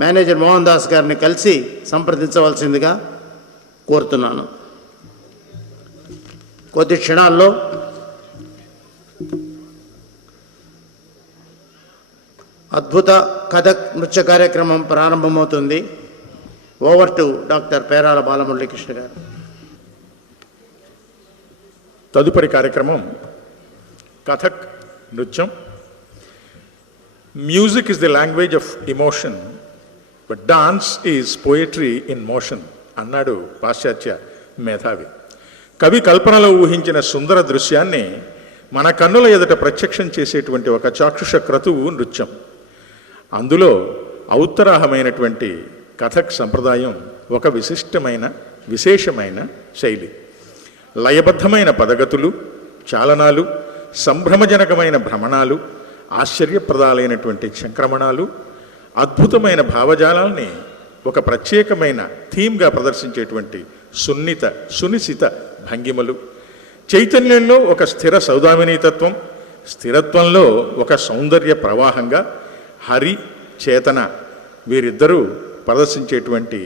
Manager Mohan Das గారిని కలిసి సంప్రదించవలసిందిగా కోరుతున్నాను. కొద్ది క్షణాల్లో అద్భుత కథక్ నృత్య కార్యక్రమం ప్రారంభమవుతుంది. Over to doctor Perala Balamuralikrishna గారు. తదుపరి కార్యక్రమం కథక్ నృత్యం. Music is the language of emotion, but dance is poetry in motion అన్నాడు పాశ్చాత్య మేధావి. కవి కల్పనలో ఊహించిన సుందర దృశ్యాన్ని మన కన్నుల ఎదుట ప్రత్యక్షం చేసేటువంటి ఒక చాక్షుష క్రతువు నృత్యం. అందులో ఔత్తరాహమైనటువంటి కథక్ సంప్రదాయం ఒక విశేషమైన శైలి. లయబద్ధమైన పదగతులు, చాలనాలు, సంభ్రమజనకమైన భ్రమణాలు, ఆశ్చర్యప్రదాలైనటువంటి సంక్రమణాలు, అద్భుతమైన భావజాలాల్ని ఒక ప్రత్యేకమైన థీమ్గా ప్రదర్శించేటువంటి సునిశిత భంగిమలు, చైతన్యంలో ఒక స్థిర సౌదామినీతత్వం, స్థిరత్వంలో ఒక సౌందర్య ప్రవాహంగా హరి చేతన వీరిద్దరూ ప్రదర్శించేటువంటి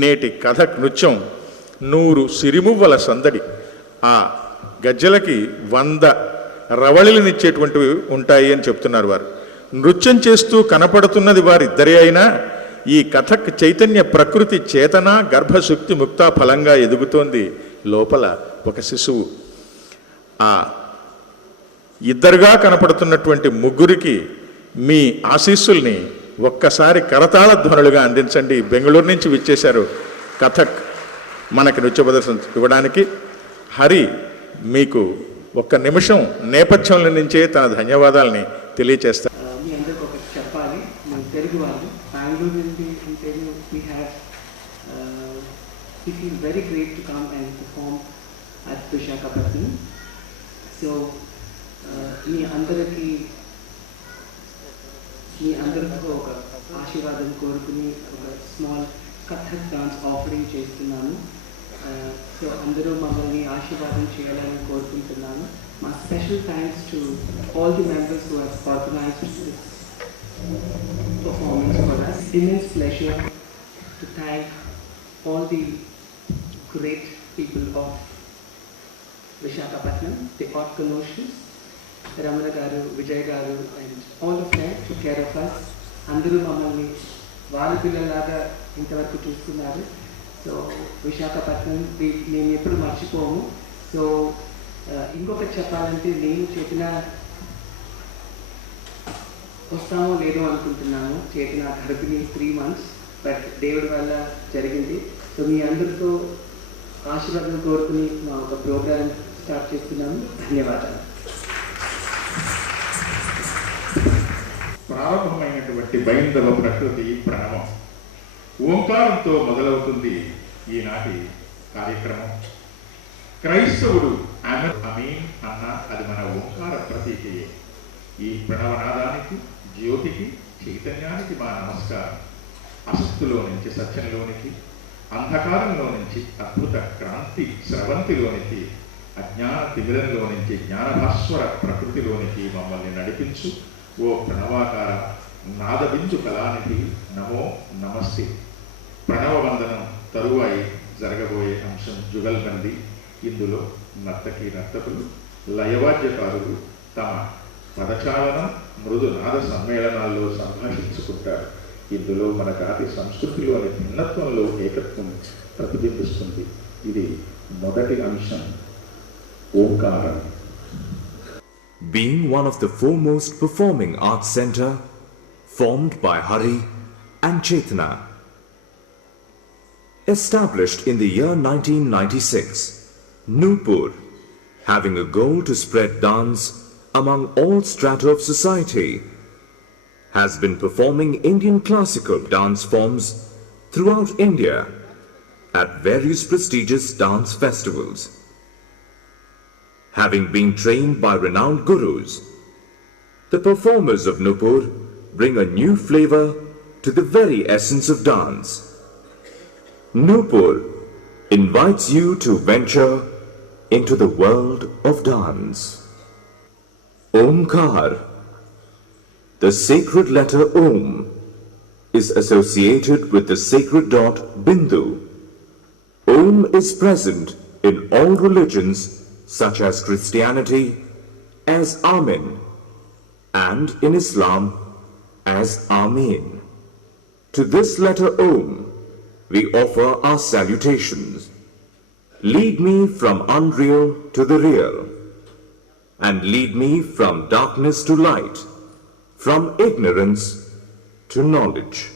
నేటి కథక్ నృత్యం 100 సిరిమువ్వల సందడి. ఆ గజ్జలకి 100 రవళినిచ్చేటువంటివి ఉంటాయి అని చెప్తున్నారు వారు. నృత్యం చేస్తూ కనపడుతున్నది వారిద్దరే అయినా ఈ కథక్ చైతన్య ప్రకృతి చేతన గర్భశక్తి ముక్తా ఫలంగా ఎదుగుతోంది లోపల ఒక శిశువు. ఆ ఇద్దరుగా కనపడుతున్నటువంటి ముగ్గురికి మీ ఆశీస్సుల్ని ఒక్కసారి కరతాళ ధ్వనులుగా అందించండి. బెంగళూరు నుంచి విచ్చేశారు కథక్ మనకి నృత్య ప్రదర్శన ఇవ్వడానికి. హరి మీకు ఒక్క నిమిషం నేపథ్యంలో నుంచే తన ధన్యవాదాలని తెలియచేస్తారు. మీ అందరికి ఒకటి చెప్పాలి, మన తెలుగు వాళ్ళు బెంగళూరు నుండి we feel very great to come and perform at Visakhapatnam. So మీ అందరికీ ఒక ఆశీర్వాదం కోరుకుని ఒక స్మాల్ కథక్ డాన్స్ ఆఫరింగ్ చేస్తున్నాను. సో అందరూ మమ్మల్ని ఆశీర్వాదం చేయాలని కోరుకుంటున్నాను. మా special thanks to all the members who have organised this performance for us. Immense pleasure to thank all the great people of Visakhapatnam, the Orthodoxians, Ramana Garu, Vijay Garu, and all of them took care of us. Andaru mammalni vaalla pillalaga intavaraku chustunnaru. So Visakhapatnam మేము ఎప్పుడు మర్చిపోము. So ఇంకొకటి చెప్పాలంటే నేను చేసిన వస్తామో లేదో అనుకుంటున్నాను. చేసిన గర్భిణి 3 months, బట్ దేవుడి వల్ల జరిగింది. సో మీ అందరితో ఆశీర్వాదం కోరుకుని మా ఒక ప్రోగ్రామ్ స్టార్ట్ చేస్తున్నాము. ధన్యవాదాలు. ప్రారంభమైనటువంటి బైందవ ప్రకృతి ప్రణవం ఓంకారంతో మొదలవుతుంది ఈనాటి కార్యక్రమం. క్రైస్తవుడు అమీన్ అన్న అది మన ఓంకార ప్రతీకయే. ఈ ప్రణవనాదానికి, జ్యోతికి, చైతన్యానికి మా నమస్కారం. అసత్తులో నుంచి సత్యంలోనికి, అంధకారంలో నుంచి అద్భుత క్రాంతి స్రవంతిలోనికి, అజ్ఞాన తిమిరంలో నుంచి జ్ఞానభాస్వర ప్రకృతిలోనికి మమ్మల్ని నడిపించు ఓ ప్రణవాకార నాదబిందు కళానిధి. నమో నమస్తే. ప్రణవ వందనం తరువాయి జరగబోయే అంశం జుగల్బందీ. ఇందులో నర్తకులు, లయవాద్యకారులు తమ పదచాలనం, మృదు నాద సమ్మేళనాల్లో సంభాషించుకుంటారు. ఇందులో మన జాతి సంస్కృతిలోని భిన్నత్వంలో ఏకత్వం ప్రతిబింబిస్తుంది. ఇది మొదటి అంశం, ఓంకారం. Being one of the foremost performing arts center formed by Hari and Chetna, established in the year 1996, Nupur, having a goal to spread dance among all strata of society, has been performing Indian classical dance forms throughout India at various prestigious dance festivals. Having been trained by renowned gurus, the performers of Nupur bring a new flavor to the very essence of dance. Nupur invites you to venture into the world of dance. Omkar, the sacred letter Om, is associated with the sacred dot Bindu. Om is present in all religions such as Christianity as Amin and in Islam as Ameen. To this letter Om, we offer our salutations. Lead me from unreal to the real, and lead me from darkness to light, from ignorance to knowledge.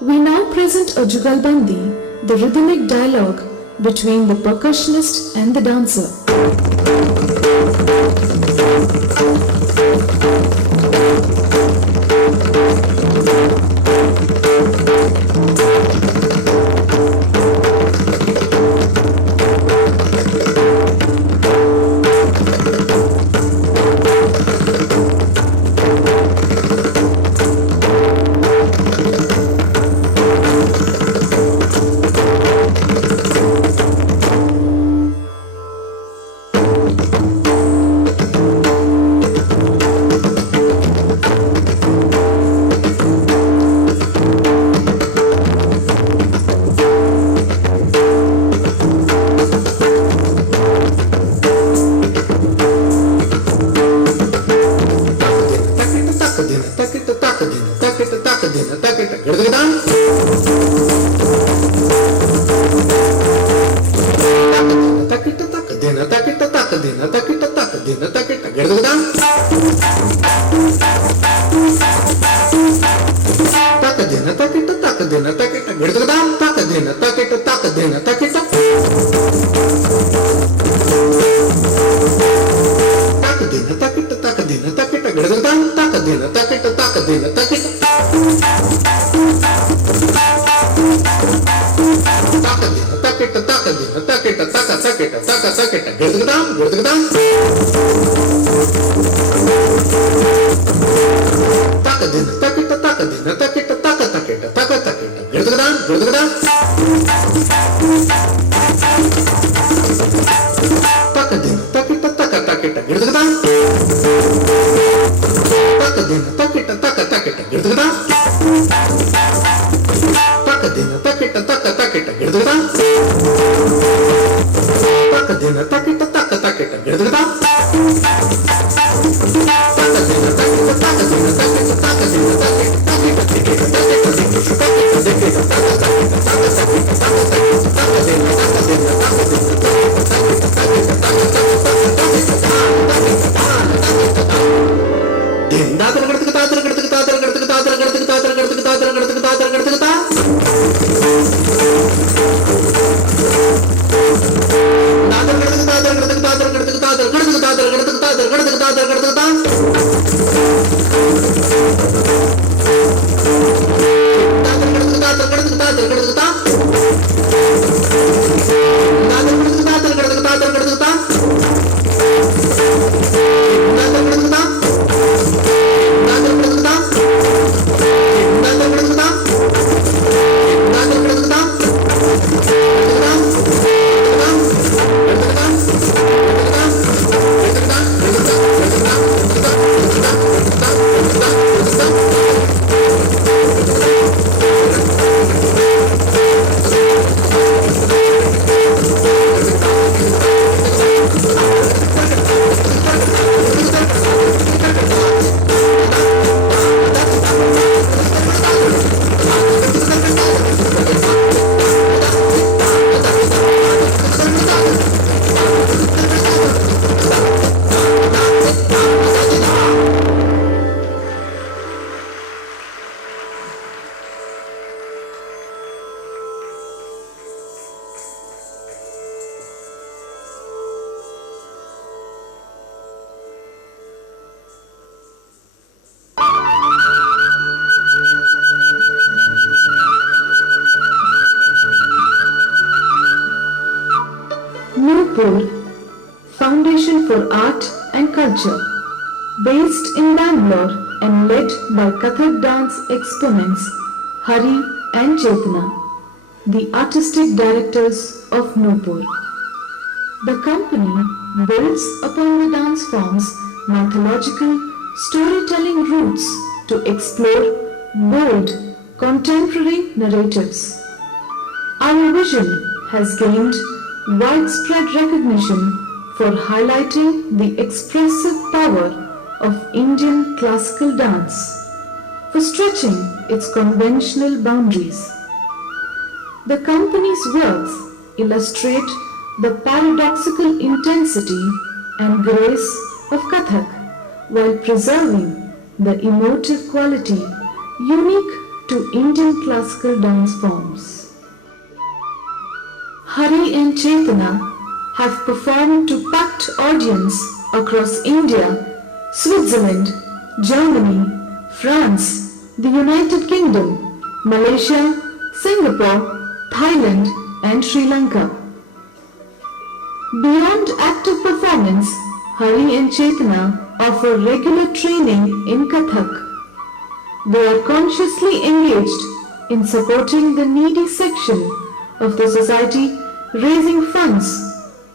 We now present a Jugalbandi, the rhythmic dialogue between the percussionist and the dancer. दिन तकिट गिड़गिड़ान तकिट तक दिन तकिट तक दिन तकिट तक दिन तकिट गिड़गिड़ान तक दिन तकिट गिड़गिड़ान तक दिन तकिट तक दिन तकिट तक दिन तकिट गिड़गिड़ान तक दिन तकिट तक दिन तकिट गिड़गिड़ान गिड़गिड़ान तक दिन तकिट गिड़गिड़ान गिड़गिड़ान तक दिन तकिट गिड़गिड़ान तक दिन तकिट गिड़गिड़ान तक दिन तकिट गिड़गिड़ान तक दिन तकिट गिड़गिड़ान Nupur, Foundation for Art and Culture, based in Bangalore and led by Kathak dance exponents Hari and Chetna, the artistic directors of Nupur. The company builds upon the dance form's mythological storytelling roots to explore bold contemporary narratives. Our vision has gained widespread recognition for highlighting the expressive power of Indian classical dance, for stretching its conventional boundaries. The company's works illustrate the paradoxical intensity and grace of Kathak while preserving the emotive quality unique to Indian classical dance forms. Hari and Chetna have performed to packed audience across India, Switzerland, Germany, France, the United Kingdom, Malaysia, Singapore, Thailand and Sri Lanka. Beyond active performance, Hari and Chetna offer regular training in Kathak. They are consciously engaged in supporting the needy section of the society, raising funds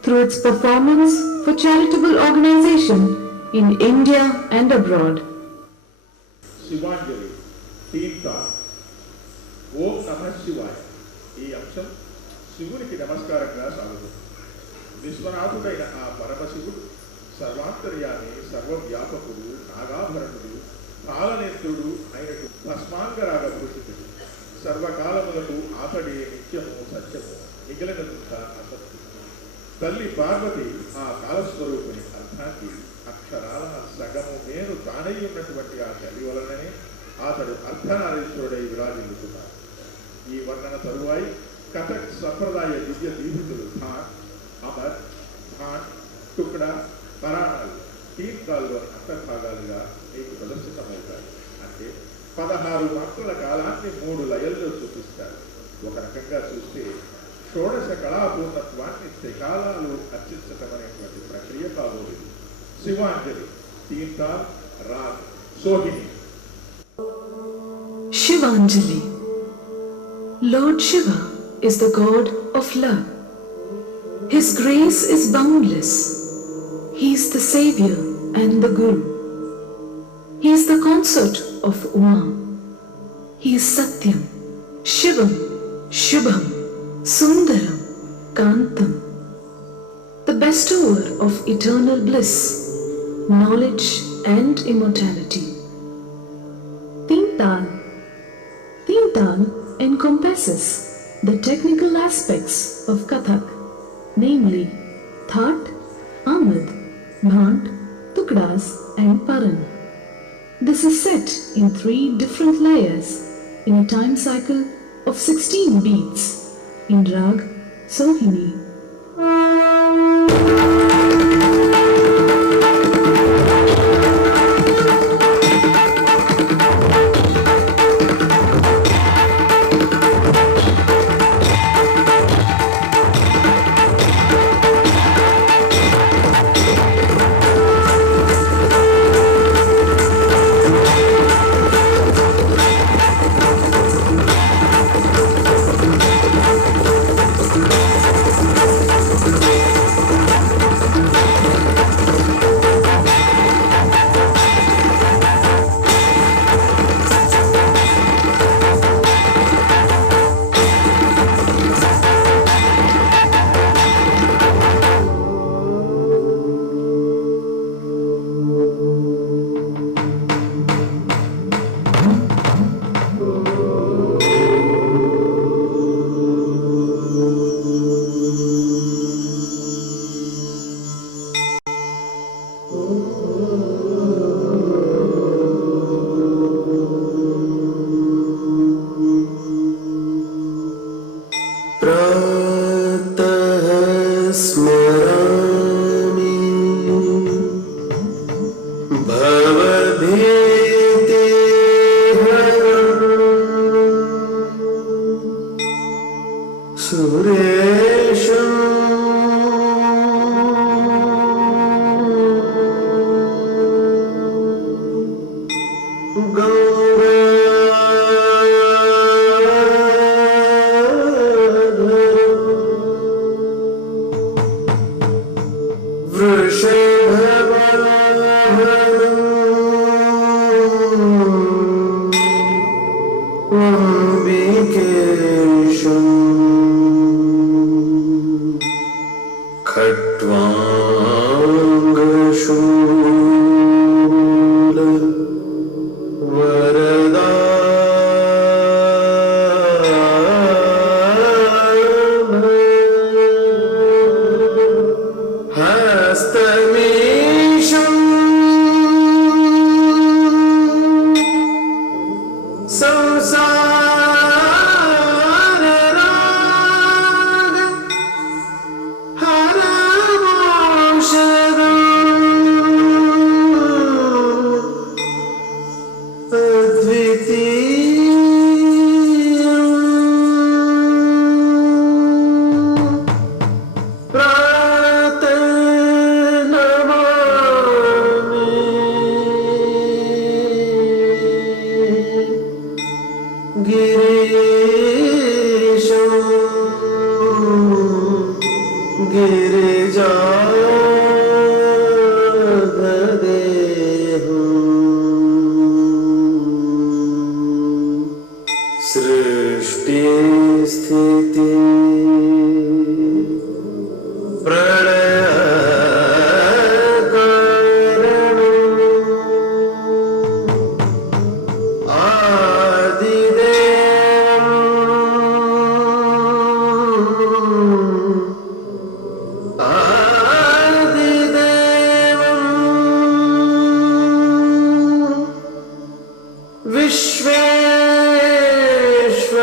through its performance for charitable organization in India and abroad. Shivanjali theme song ఓం నమః శివాయ. ఈ అంశం శివునికి నమస్కారంగా సాగుతుంది. విశ్వనాథుడైన ఆ పరమశివుడు సర్వాంతర్యామి, సర్వవ్యాపకుడు, నాగాభరణుడు, కాలనేత్రుడు అయినటు భస్మాంగరాగ సర్వకాలములకు ఆతడే నిత్యము సత్యము మిగిలినంత అసత్యం. తల్లి పార్వతి ఆ కాలస్వరూపుని అర్థానికి అక్షరాల సగము నేను తానై ఉన్నటువంటి ఆ తల్లి వలననే అతడు అర్ధనారీశ్వరుడై విరాజిల్లుతున్నాడు. ఈ వర్ణన తరువాయి కథక్ సంప్రదాయ దివ్య దీపితులు ధాన్, అమర్, ధాన్, టుక్డా, పరాణాలు తీర్థాల్లోని అంతర్భాగాలుగా మీకు ప్రదర్శితమవుతాయి. అంటే 16 మాత్రల కాలాన్ని 3 లయల్లో చూపిస్తారు. ఒక రకంగా చూస్తే షోడశ కళాపూర్ణత్వాన్ని త్రికాలాలు అర్చించటం అనేటువంటి ప్రక్రియ కాబోదు. Shivanjali, తీర్థాల్, raag, Sohini. Shivanjali. Lord Shiva is the god of love. His grace is boundless. He is the savior and the guru. He is the consort of Uma. He is Satyam, Shivam, Shubham, Sundaram, Kantam, the bestower of eternal bliss, knowledge and immortality. Teental. Teental encompasses the technical aspects of Kathak, namely Thaat, Amad, Bhant, Tukdas and Paran. This is set in 3 different layers in a time cycle of 16 beats in Rag, Sohini.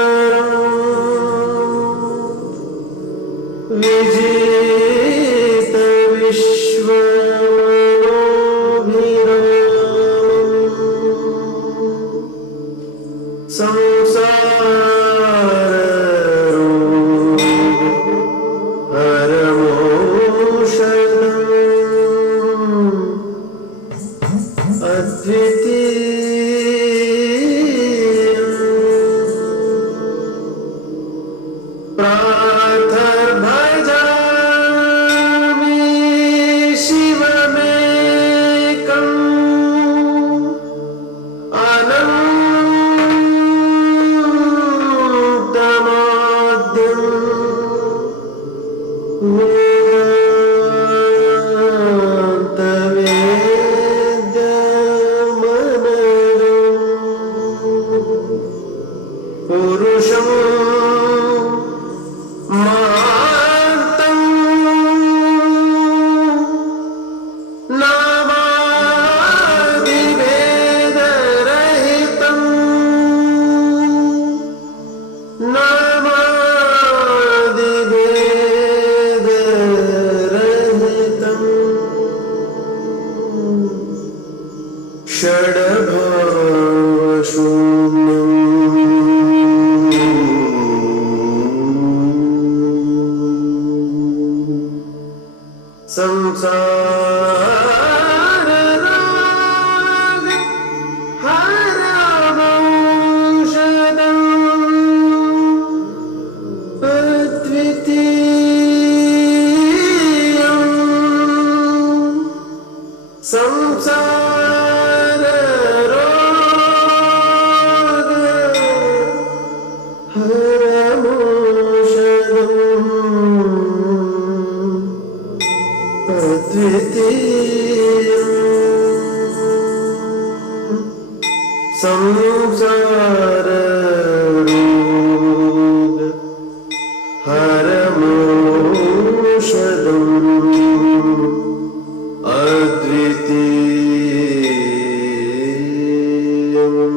विश्वेश्वरं विजित विश्वमनोभिरामम् संसाररोग हरमोषधम् अद्वितीयम् प्रातर्भजामि शिवमेकम् वेदान्तवेद्यमनघम् पुरुषं महान्तम् नामादिभेदरहितम् नामादिभेदरहितम् षडभावशून्यम् संसारराग हरमौषधम् अद्वितीयम् संसाररोग हरमौषधम् अद्वितीयम् संसाररोग हरमौषधम् अद्वितीयम्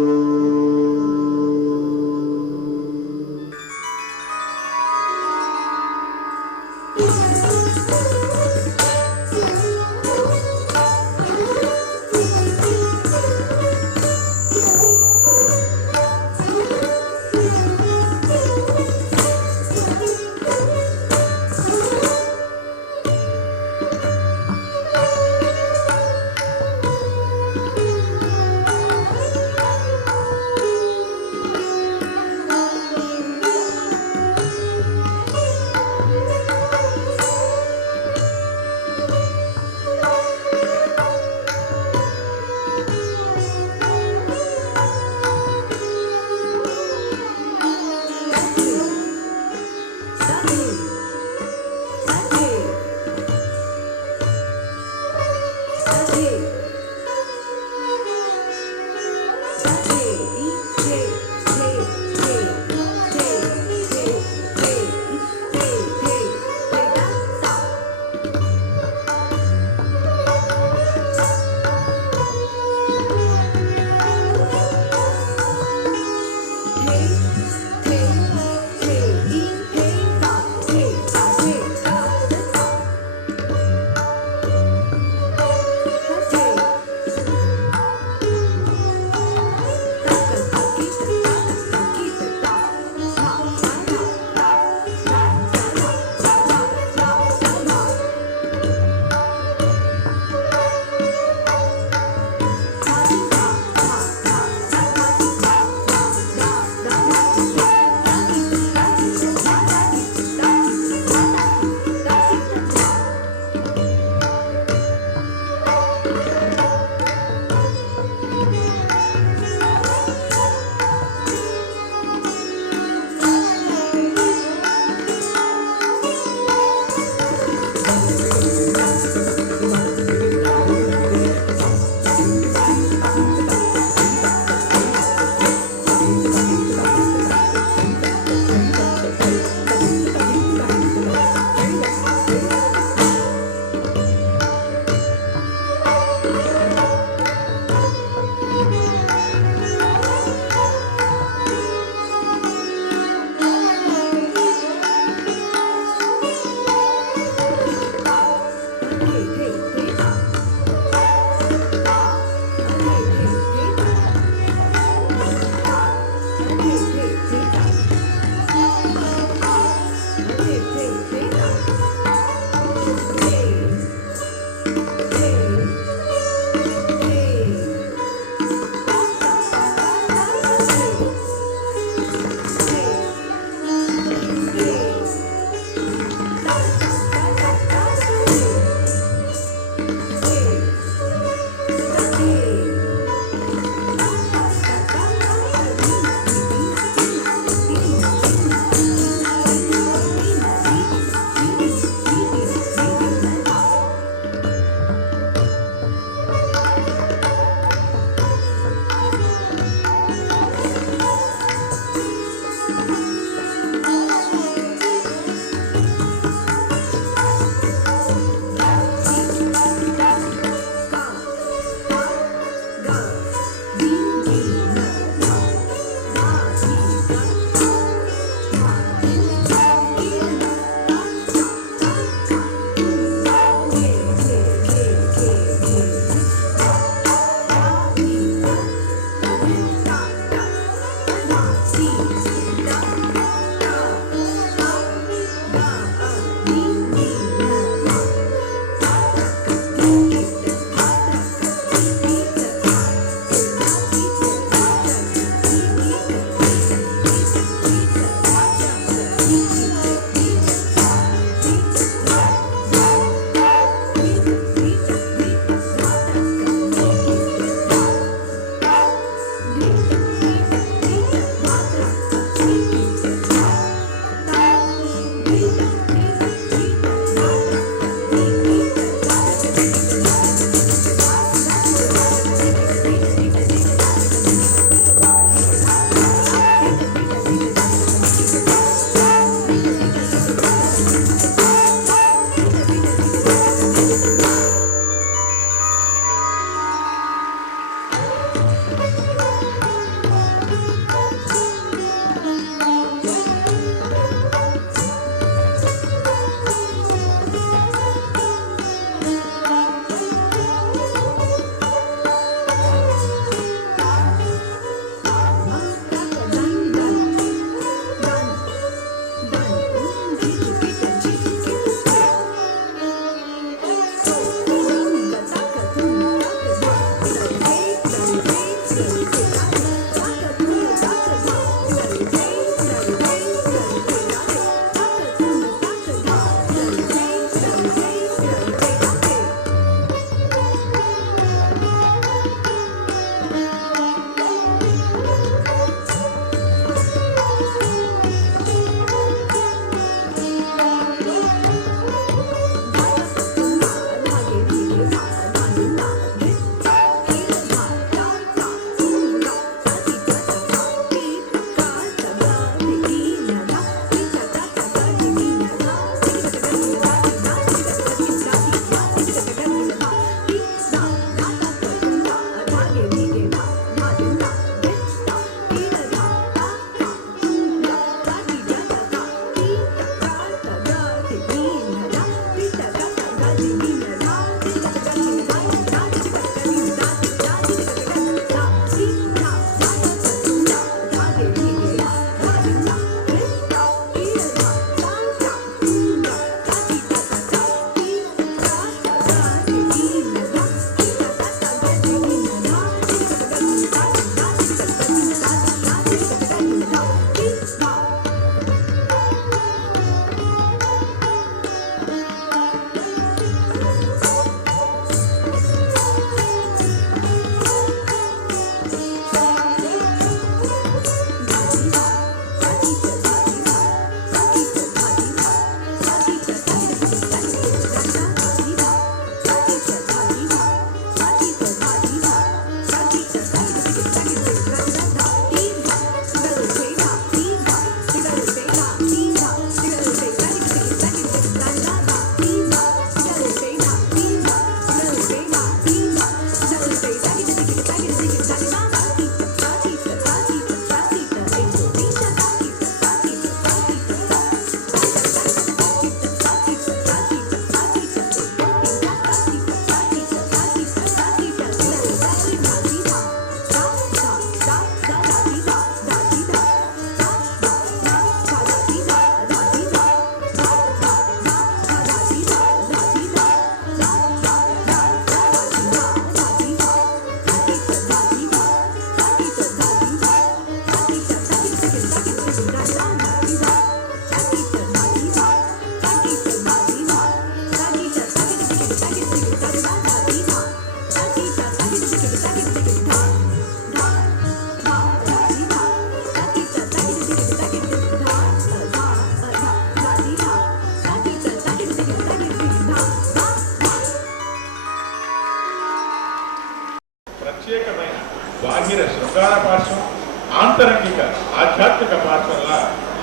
ఆంతరంగిక ఆధ్యాత్మిక పాత్రల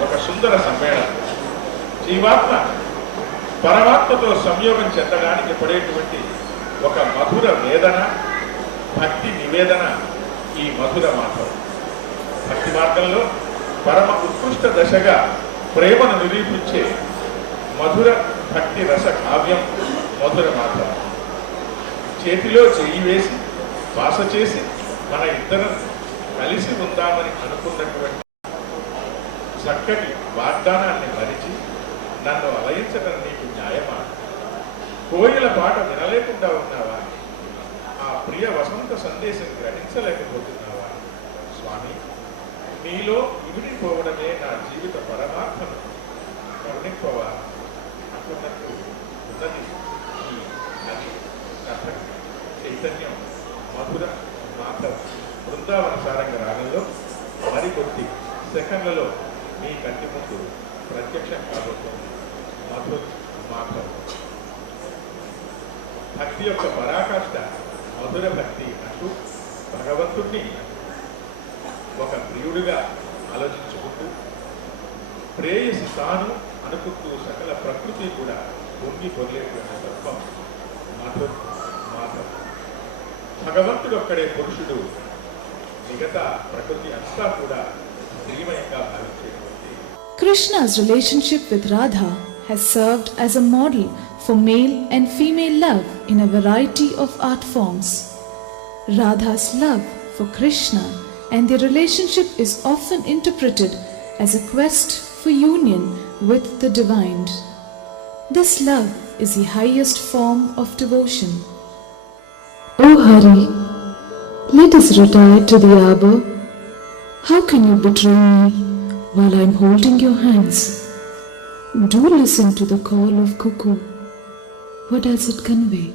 ఒక సుందర సమ్మేళనం. జీవాత్మ పరమాత్మతో సంయోగం చెందడానికి పడేటువంటి ఒక మధుర వేదన, భక్తి నివేదన ఈ మధుర మాధవం. భక్తి మార్గంలో పరమ ఉత్కృష్ట దశగా ప్రేమను నిరూపించే మధుర భక్తి రస కావ్యం మధుర మాధవం. చేతిలో చెయ్యి వేసి వాస చేసి మన ఇద్దరం కలిసి ఉందామని అనుకున్నటువంటి చక్కటి వాగ్దానాన్ని మరిచి నన్ను అలయించడం నీకు న్యాయమా? కోయిల పాట వినలేకుండా ఉన్నావా? ఆ ప్రియ వసంత సందేశం గ్రహించలేకపోతున్నావా? స్వామి, నీలో ఇమిడిపోవడమే నా జీవిత పరమాత్మను కరుణింపవా అనుకున్నట్టు ఉన్నది ఈ నది, కథక్, చైతన్యం, మధుర మాధవ బృందావన సారంగ రాగంలో మరికొద్ది సెకండ్లలో మీ కంటి ముందు ప్రత్యక్షం కాబోతోంది మధుర మాధవ. భక్తి యొక్క పరాకాష్ఠ మధుర భక్తి అంటూ భగవంతుణ్ణి ఒక ప్రియుడిగా ఆలోచించుకుంటూ ప్రేయసి తాను అనుకుంటూ సకల ప్రకృతి కూడా పొంగి పొర్లేటువంటి తత్వం మధుర మాధవ. భగవంతుడు ఒక్కడే పురుషుడు, మిగతా ప్రకృతి అంతా కూడా స్త్రీమయంగా భావించేటువంటి. Krishna's relationship with Radha has served as a model for male and female love in a variety of art forms. Radha's love for Krishna and their relationship is often interpreted as a quest for union with the divine. This love is the highest form of devotion. O Hari, let us retire to the arbor. How can you betray me while I am holding your hands? Do listen to the call of cuckoo. What does it convey?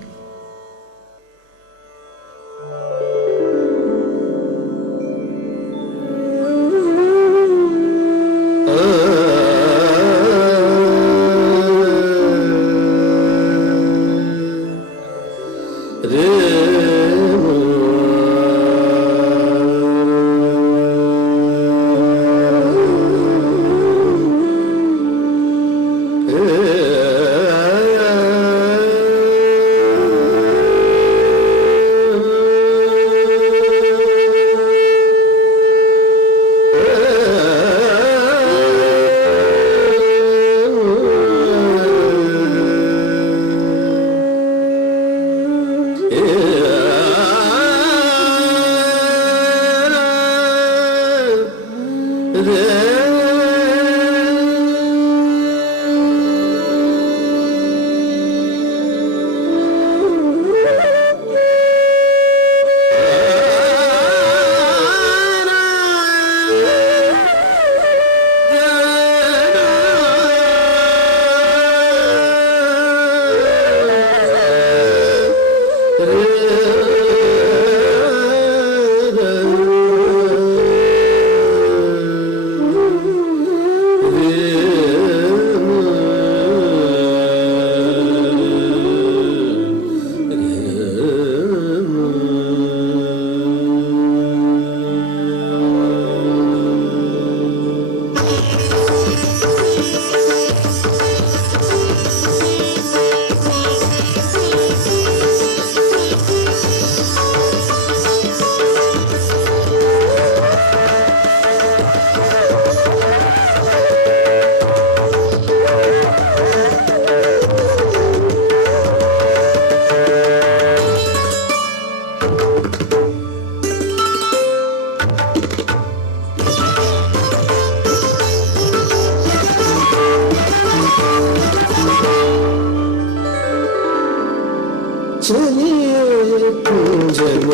चलिए कुंजन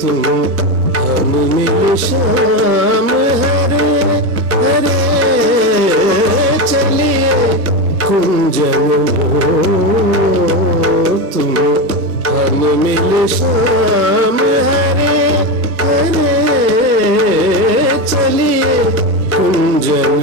तुम हम मिल शाम हरे हरे चलिए कुंजन तुम हम मिल शाम हरे हरे चलिए कुंजन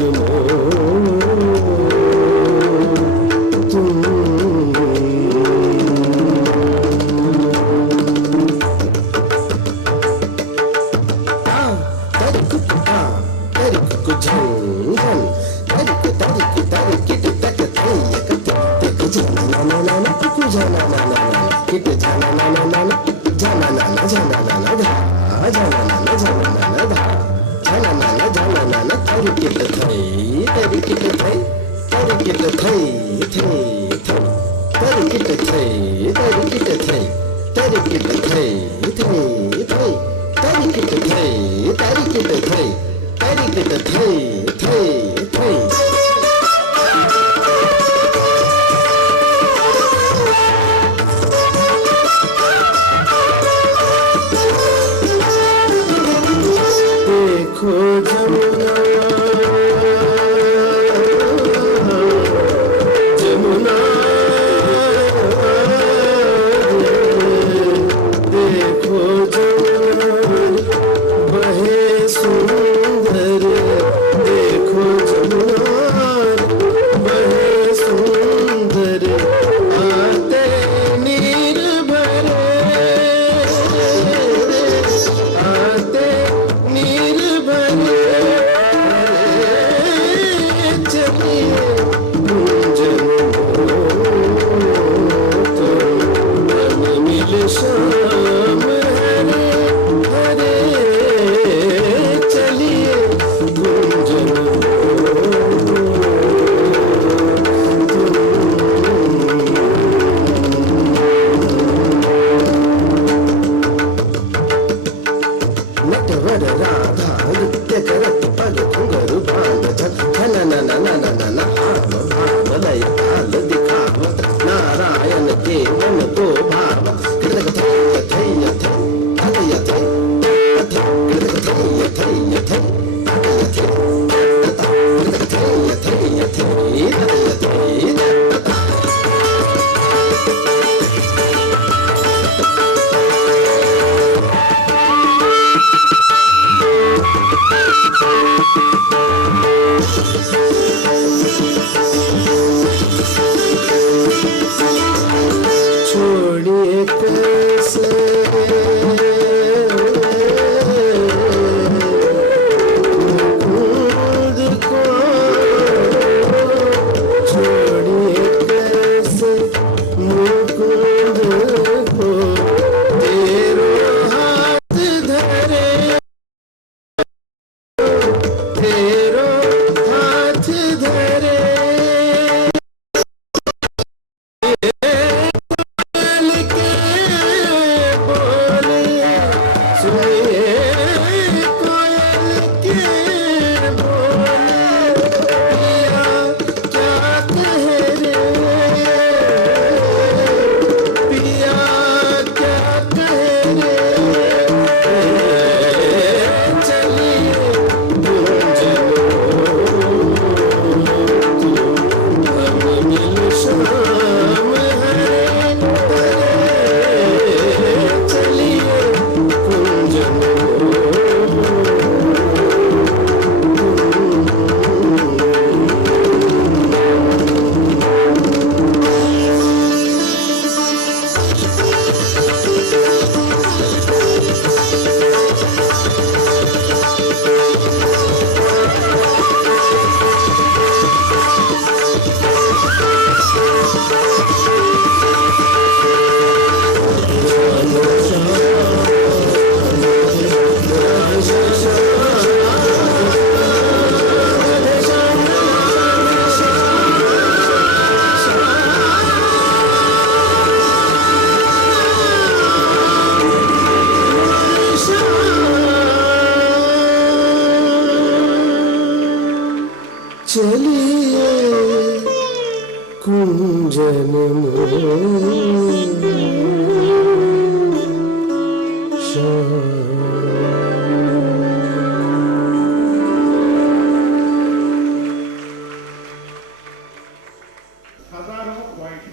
హజారో point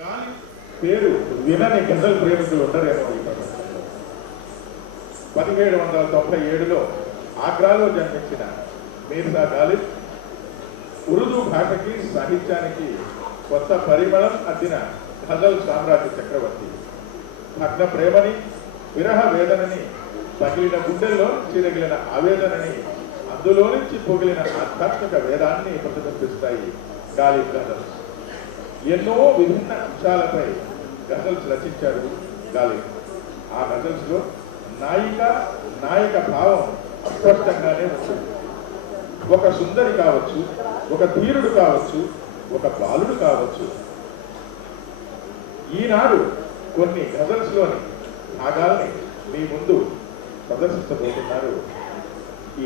గాలి పేరు వినని గజల్ ప్రేమికులు ఉండరేమో ఈ ప్రపంచంలో. 1797లో ఆగ్రాలో జన్మించిన మీర్జా గాలిబ్ ఉర్దూ భాషకి సాహిత్యానికి కొత్త పరిమళం అద్దిన గజల్ సామ్రాజ్య చక్రవర్తి. భగ్న ప్రేమని, విరహ వేదనని, పగిలిన గుండెల్లో చిరగిలిన ఆవేదనని, అందులో నుంచి పొగిలిన ఆధ్యాత్మిక వేదాన్ని ప్రతిబింబిస్తాయి గాలిబ్ గజల్స్. ఎన్నో విభిన్న అంశాలపై గజల్స్ రచించాడు గాలిబ్. ఆ గజల్స్లో నాయక భావం అస్పష్టంగానే ఉంటుంది. ఒక సుందరి కావచ్చు, ఒక ధీరుడు కావచ్చు, ఒక బాలుడు కావచ్చు. ఈనాడు కొన్ని గజల్స్లోని భాగాల్ని మీ ముందు ప్రదర్శించబోతున్నారు.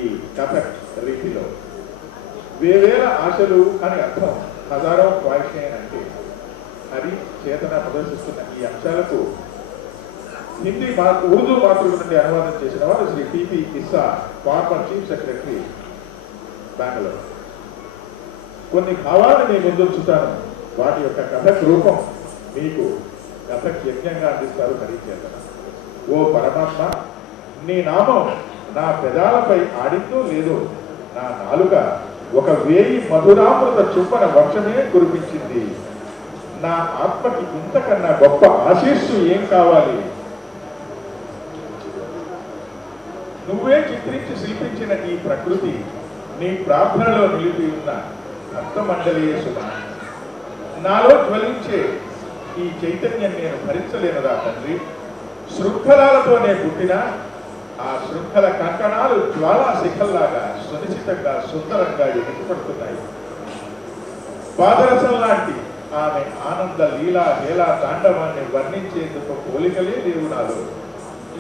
ఈ కథక్ రీతిలో వేవేల ఆశలు అని అర్థం. హజారో ఖ్వాయిషే అంటే హరి చేతన ప్రదర్శిస్తున్న ఈ అంశాలకు ఉర్దూ మాతృక నుండి అనువాదం చేసిన వారు Shri TP Issa, former chief secretary, Bengaluru. కొన్ని భావాలను మీ ముందుంచుతాను. వాటి యొక్క కథక్ రూపం మీకు కథక్ యజ్ఞంగా అందిస్తారు హరి చేతన. ఓ పరమాత్మ, నీ నామం నా పెదాలపై ఆడిందో లేదో, నా నాలుక ఒక 1000 మధురామృత చుప్పన వర్షమే కురిపించింది. నా ఆత్మకి ఇంతకన్నా గొప్ప ఆశీస్సు ఏం కావాలి? నువ్వే చిత్రించి శిల్పించిన ఈ ప్రకృతి నీ ప్రార్థనలో నిలిపి ఉన్న భక్తమండలీయ సుమ. నాలో జ్వలించే ఈ చైతన్యం నేను భరించలేనురా తండ్రి. శృంఖలాలతోనే పుట్టిన ఆ శృంఖల కంకణాలు జ్వాలా శిఖల్లాగా సునిశ్చితంగా సుందరంగా ఎగిసిపడుతున్నాయి. పాదరసం లాంటి ఆమె ఆనంద లీలా హేలా తాండవాన్ని వర్ణించేందుకు పోలికలే లేవు నాలో.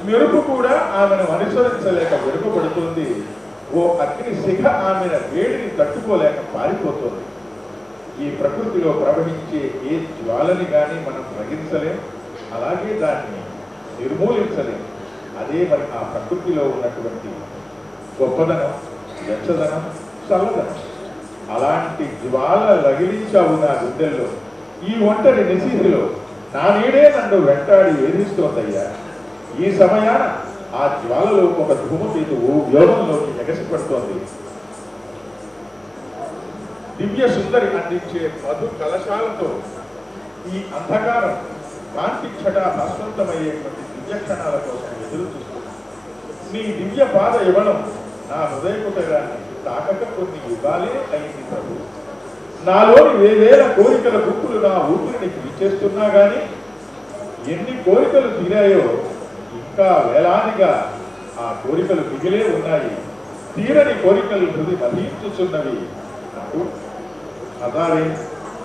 మెరుపు కూడా ఆమెను అనుసరించలేక వెనుకబడుతుంది. ఓ అగ్ని శిఖ ఆమెను వేడిని తట్టుకోలేక పారిపోతుంది. ఈ ప్రకృతిలో ప్రవహించే ఏ జ్వాలని కానీ మనం గ్రహించలేం, అలాగే దాన్ని నిర్మూలించలేం. అదే మరి ఆ ప్రకృతిలో ఉన్నటువంటి గొప్పదనం, వెచ్చదనం, చల్లదనం. అలాంటి జ్వాల రగిలించావు నా గుండెల్లో. ఈ ఒంటరి నిశీధిలో నా నీడే నన్ను వెంటాడి వేధిస్తోందయ్యా. ఈ సమయాన ఆ జ్వాలలో ఒక ధూమకేతువు వ్యోమంలోకి ఎగసిపడుతోంది. దివ్య సుందరి అందించే మధు కలశాలతో ఈ అంధకారం కాంతి క్షట భాస్వంతమయ్యేటువంటి దివ్య క్షణాల కోసం ఎదురు చూస్తుంది. నీ దివ్య పాద ఇవ్వడం నా హృదయపుటరాన్ని తాకక కొన్ని యుగాలే అయింది ప్రభు. నాలోని వేవేల కోరికల గుంపులు నా ఊపిరిని పిలిచేస్తున్నా గాని ఎన్ని కోరికలు తీరాయో ఇంకా వేలాదిగా ఆ కోరికలు మిగిలే ఉన్నాయి. తీరని కోరికలు హృది మధించుచున్నవి అంటూ Hazare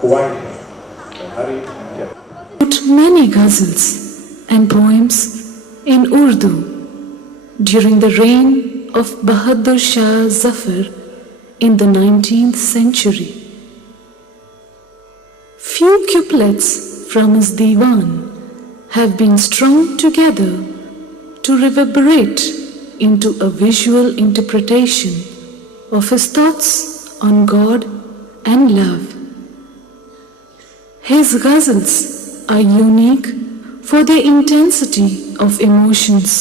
ఖ్వాయిషే Hari wrote many ghazals and poems in Urdu during the reign of Bahadur Shah Zafar in the 19th century. Few couplets from his diwan have been strung together to reverberate into a visual interpretation of his thoughts on God and love. His ghazals are unique for their intensity of emotions.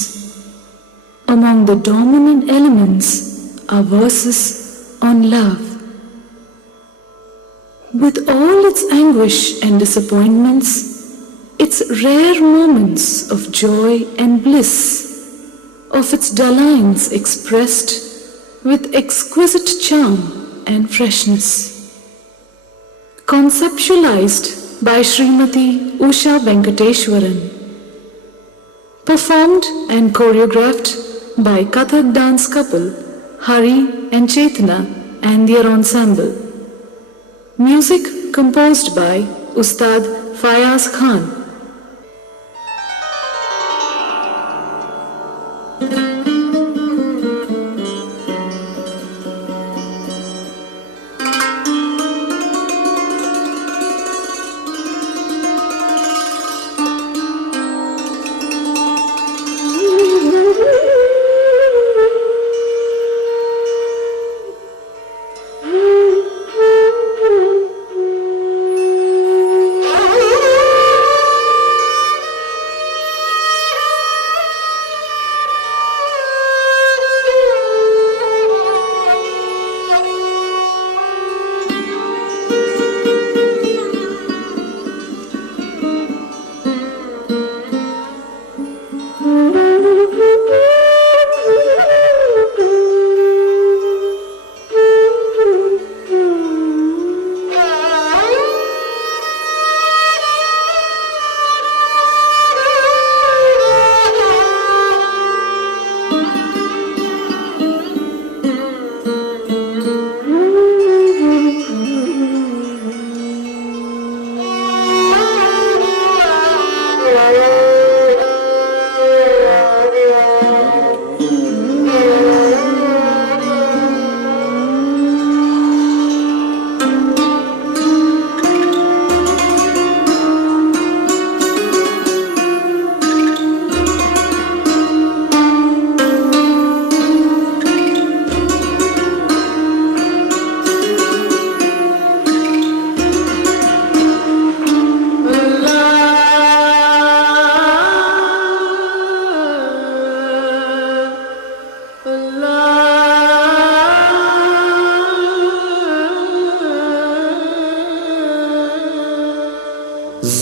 Among the dominant elements are verses on love. With all its anguish and disappointments, its rare moments of joy and bliss, of its lines expressed with exquisite charm and freshness. Conceptualized by Srimati Usha Venkateshwaran. Performed and choreographed by Kathak dance couple Hari and Chetna and their ensemble. Music composed by Ustad Fayaz Khan.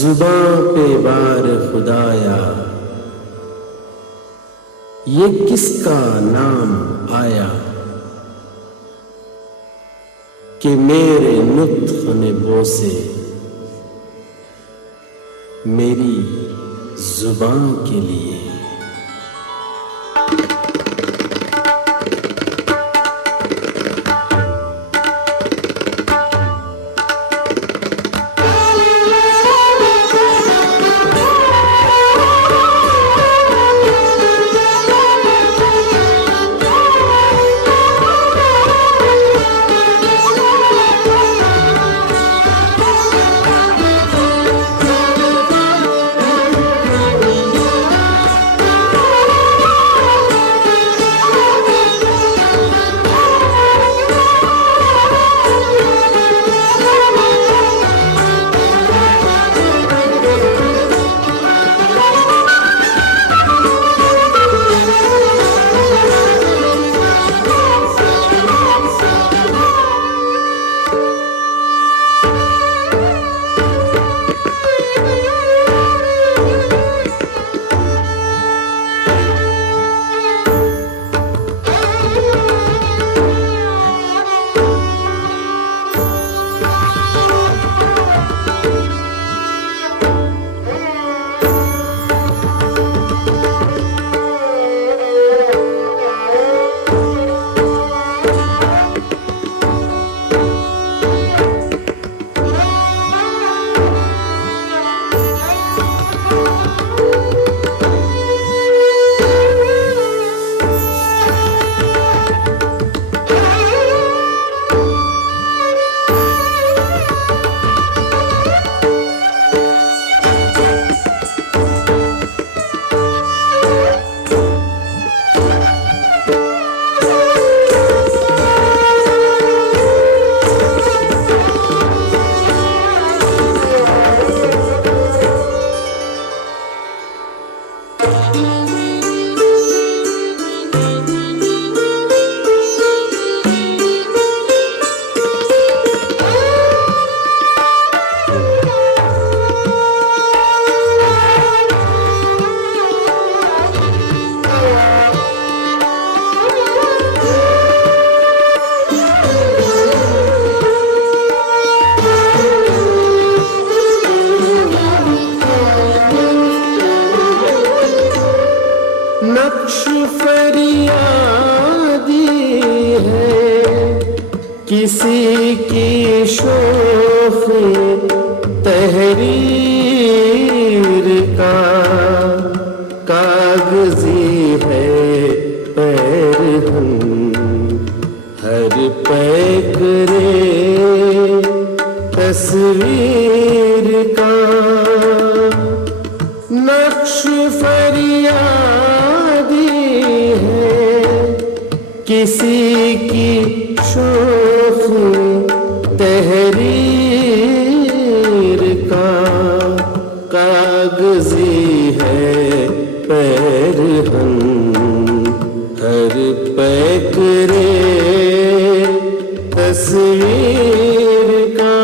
जुबां पे बार खुदाया, ये किसका नाम आया कि मेरे नुत्ख ने बोसे मेरी जुबां के लिए। नक्श फरियादी है किसी की शोख तहरीर का, कागजी है पैरहन हर पैकरे तस्वीर का। नक्श फरियादी है किसी की शोख तहरीर का, कागजी है पैरहन हर पैकरे तस्वीर का।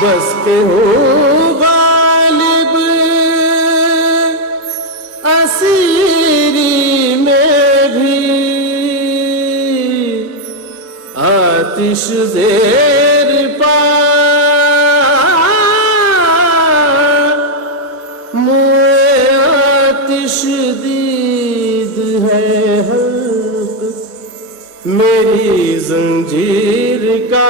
बस के हो गालिब असीरी में भी आतिश ज़ेर पा मुए आतिश दीद है हक जंजीर का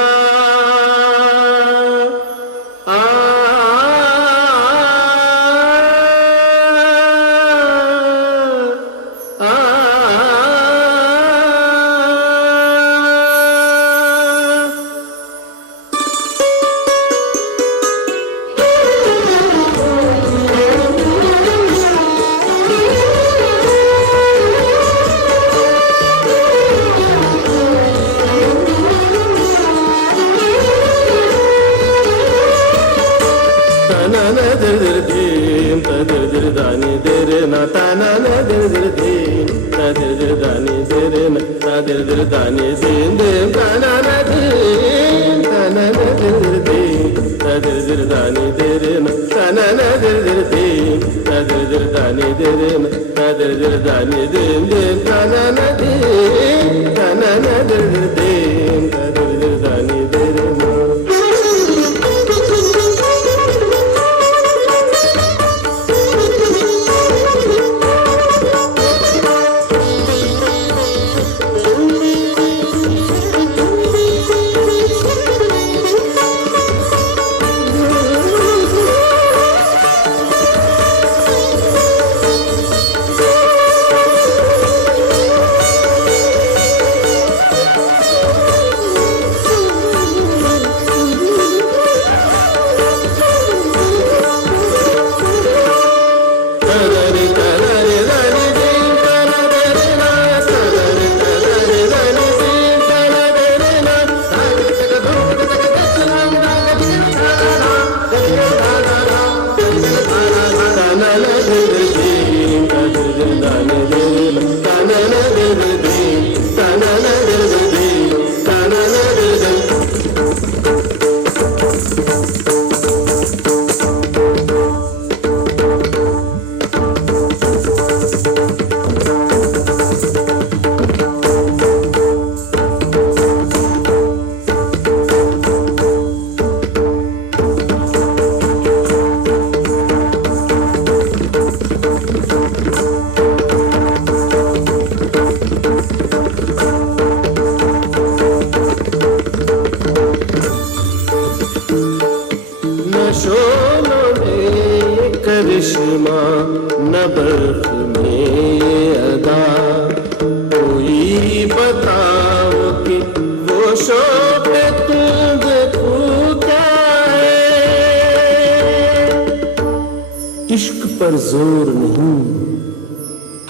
इश्क पर जोर नहीं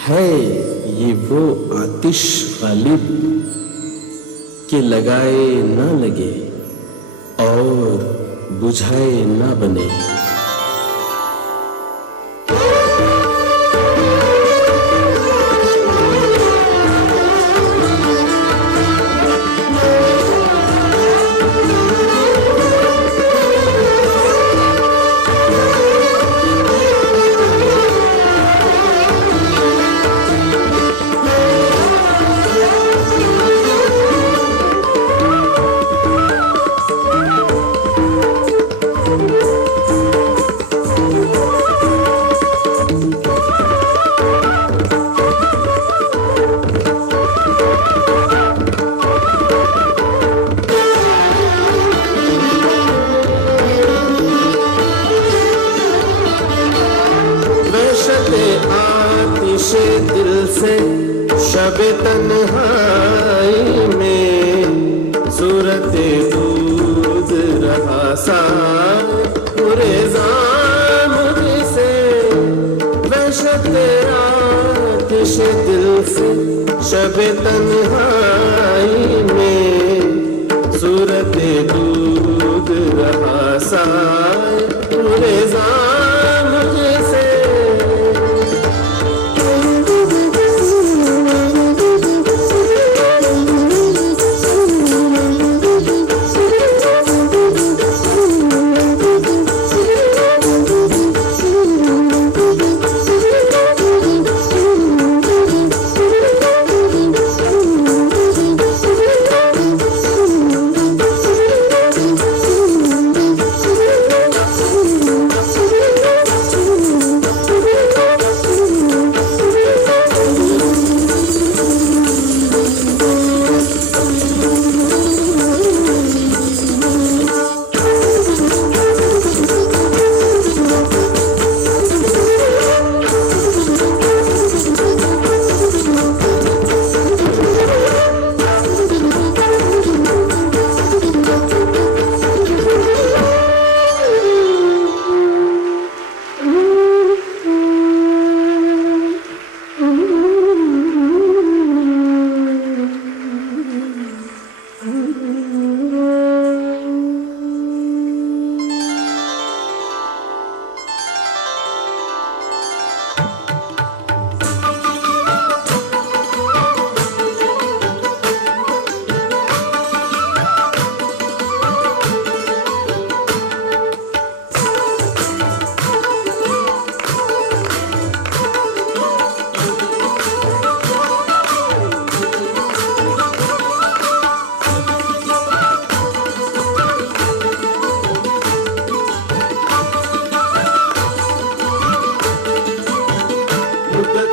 है ये वो आतिश गालिब के लगाए ना लगे और बुझाए ना बने। शबे तन्हाई में सूरत दूध रहा सा पूरे जाम से वहशत आतिश दिल से शबे तन्हाई में सूरत दूध रहा सा पूरे जाम से।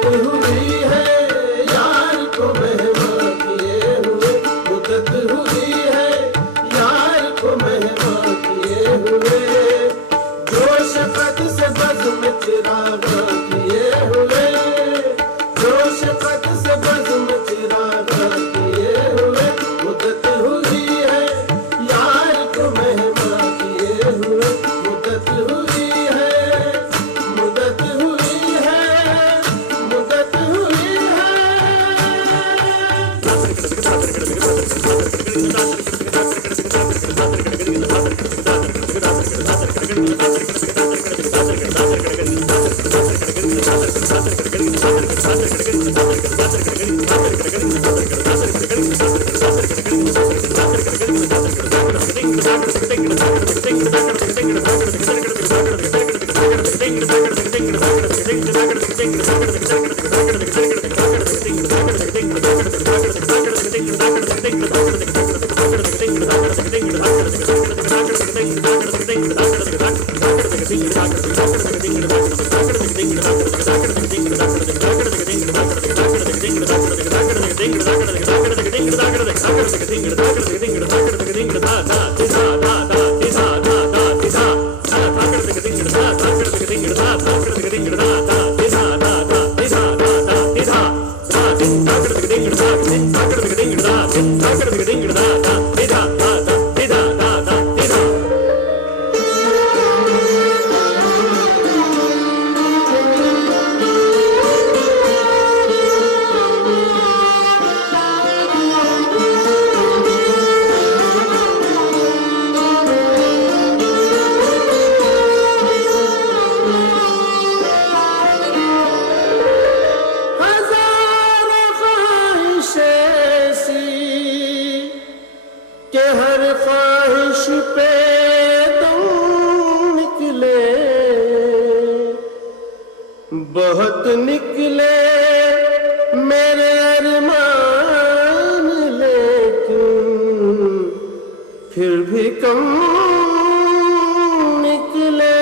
हुई है यार को मेहमान किए हुए, मुद्दत हुई है यार को मेहमान किए हुए, जो शफकत से बज़्म चिराग किए हुए, जो शफकत से बज़्म चिराग किए हुए, मुद्दत हुई है यार को मेहमान किए हुए, मुद्दत हुई है, मुद्दत हुई है, मुद्दत हुई है। के हर ख्वाहिश पे तुम निकले, बहुत निकले मेरे अरमान, लेकिन फिर भी कम निकले।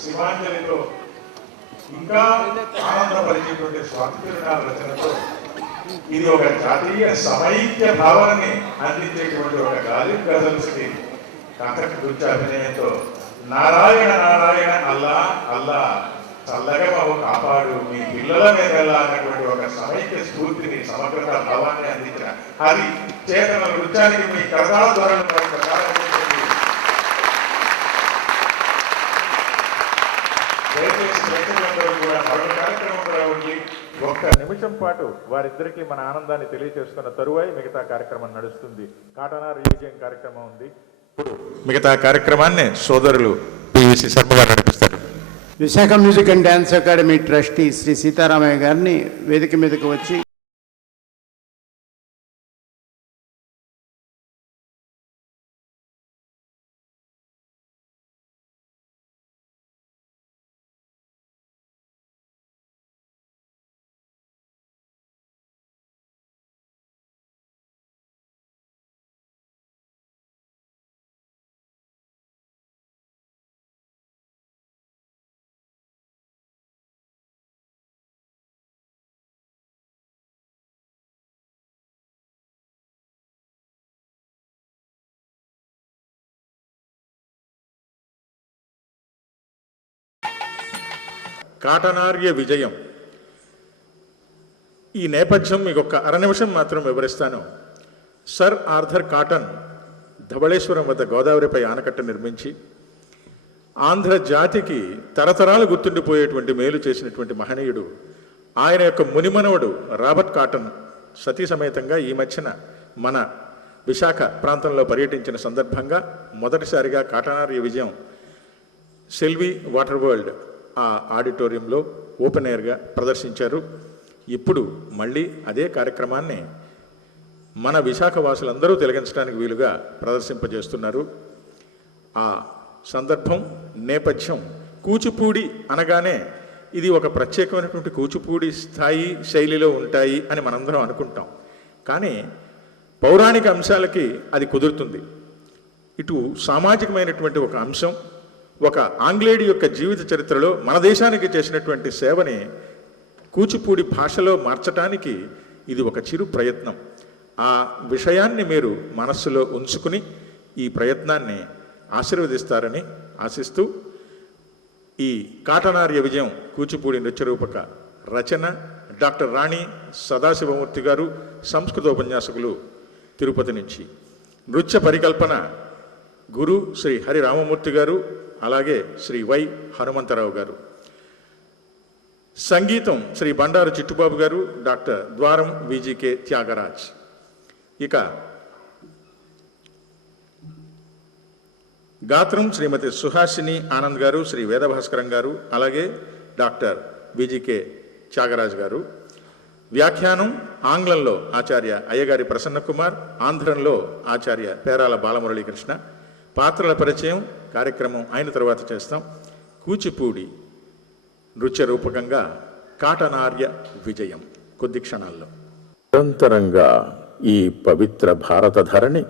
శివాంజలితో ఇంకా ఆనందపరిచేటువంటి స్వాతి తిరునాళ్ళ రచనతో ఇది ఒక జాతీయ సమైక్య భావనని అందించేటువంటి ఒక గాలి గజల్స్కి కథక్ నృత్యాభినయంతో నారాయణ నారాయణ అల్లా అల్లా చల్లగా మాకు కాపాడు మీ పిల్లల మీద అన్నటువంటి ఒక సమైక్య స్ఫూర్తిని సమగ్రత భావాన్ని అందించిన అది చేతన నృత్యానికి మీ కథాల ద్వారా దయచేసి ప్రేక్షకులందరూ కూడా మరొక కార్యక్రమం కూడా ఉంది. ఒక్క నిమిషం పాటు వారిద్దరికీ మన ఆనందాన్ని తెలియజేస్తున్న తరువాయి మిగతా కార్యక్రమం నడుస్తుంది. కాటనార్ విజయం కార్యక్రమం ఉంది. మిగతా కార్యక్రమాన్ని సోదరులు పివిసి శర్మ గారు నడిపిస్తారు. Visakha music and dance academy trustee Shri Seetharamaiah గారిని వేదిక మీదకు వచ్చి కాటనార్య విజయం ఈ నేపథ్యం మీకు ఒక అర నిమిషం మాత్రం వివరిస్తాను. సర్ ఆర్థర్ కాటన్ ధవళేశ్వరం వద్ద గోదావరిపై ఆనకట్ట నిర్మించి ఆంధ్ర జాతికి తరతరాలు గుర్తుండిపోయేటువంటి మేలు చేసినటువంటి మహనీయుడు. ఆయన యొక్క మునిమనవడు రాబర్ట్ కాటన్ సతీ సమేతంగా ఈ మధ్యన మన విశాఖ ప్రాంతంలో పర్యటించిన సందర్భంగా మొదటిసారిగా కాటనార్య విజయం సెల్వి వాటర్ వరల్డ్ ఆ ఆడిటోరియంలో ఓపెన్ ఎయిర్గా ప్రదర్శించారు. ఇప్పుడు మళ్ళీ అదే కార్యక్రమాన్ని మన విశాఖ వాసులందరూ తిలకించడానికి వీలుగా ప్రదర్శింపజేస్తున్నారు. ఆ సందర్భం నేపథ్యం కూచిపూడి అనగానే ఇది ఒక ప్రత్యేకమైనటువంటి కూచిపూడి స్థాయి శైలిలో ఉంటాయి అని మనందరం అనుకుంటాం. కానీ పౌరాణిక అంశాలకి అది కుదురుతుంది. ఇటు సామాజికమైనటువంటి ఒక అంశం, ఒక ఆంగ్లేయుడి యొక్క జీవిత చరిత్రలో మన దేశానికి చేసినటువంటి సేవని కూచిపూడి భాషలో మార్చడానికి ఇది ఒక చిరు ప్రయత్నం. ఆ విషయాన్ని మీరు మనస్సులో ఉంచుకుని ఈ ప్రయత్నాన్ని ఆశీర్వదిస్తారని ఆశిస్తూ ఈ కాటనార్య విజయం కూచిపూడి నృత్యరూపక రచన డాక్టర్ రాణి సదాశివమూర్తి గారు, సంస్కృతోపన్యాసకులు తిరుపతి నుంచి. నృత్య పరికల్పన గురు శ్రీ హరి రామమూర్తి గారు, అలాగే శ్రీ వై హనుమంతరావు గారు. సంగీతం శ్రీ బండారు చిట్టుబాబు గారు, డాక్టర్ ద్వారం విజికే త్యాగరాజ్. ఇక గాత్రం శ్రీమతి సుహాసిని ఆనంద్ గారు, శ్రీ వేదభాస్కరం గారు, అలాగే డాక్టర్ విజికే త్యాగరాజ్ గారు. వ్యాఖ్యానం ఆంగ్లంలో ఆచార్య అయ్యగారి ప్రసన్నకుమార్, ఆంధ్రంలో ఆచార్య పేరాల బాలమురళీకృష్ణ. పాత్రల పరిచయం కార్యక్రమం అయిన తర్వాత చేస్తాం. కూచిపూడి నృత్య రూపకంగా కాటనార్య విజయం కొద్ది క్షణాల్లో. నిరంతరంగా ఈ పవిత్ర భారత ధరణి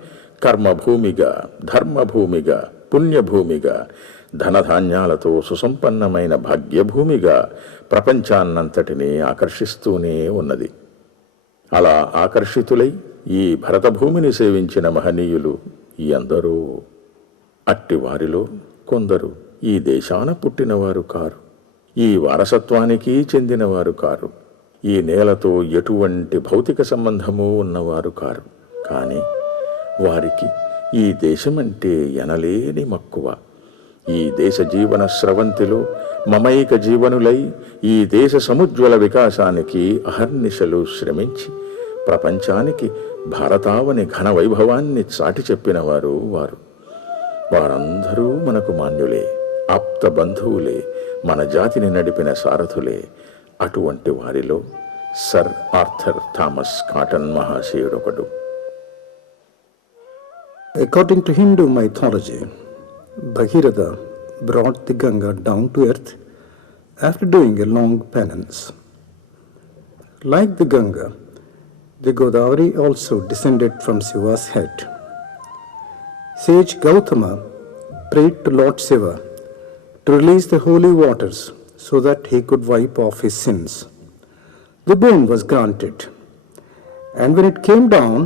కర్మభూమిగా, ధర్మభూమిగా, పుణ్యభూమిగా, ధనధాన్యాలతో సుసంపన్నమైన భాగ్యభూమిగా ప్రపంచాన్నంతటినీ ఆకర్షిస్తూనే ఉన్నది. అలా ఆకర్షితులై ఈ భరతభూమిని సేవించిన మహనీయులు ఎందరో. అట్టి వారిలో కొందరు ఈ దేశాన పుట్టినవారు కారు, ఈ వారసత్వానికి చెందినవారు కారు, ఈ నేలతో ఎటువంటి భౌతిక సంబంధము ఉన్నవారు కారు. కానీ వారికి ఈ దేశమంటే ఎనలేని మక్కువ. ఈ దేశ జీవన స్రవంతిలో మమైక జీవనులై ఈ దేశ సముజ్వల వికాసానికి అహర్నిశలు శ్రమించి ప్రపంచానికి భారతావని ఘన వైభవాన్ని చాటి చెప్పినవారు వారు. వారందరూ మనకు మాన్యులే, ఆప్త బంధువులే, మన జాతిని నడిపిన సారథులే. అటువంటి వారిలో సర్ ఆర్థర్ థామస్ కాటన్ మహాశయుడొకడు. According to Hindu mythology, Bhagirath brought the Ganga down to earth after doing a long penance. Like the Ganga, the Godavari also descended from Shiva's head. Sage Gautama prayed to Lord Shiva to release the holy waters so that he could wipe off his sins. The boon was granted, and when it came down,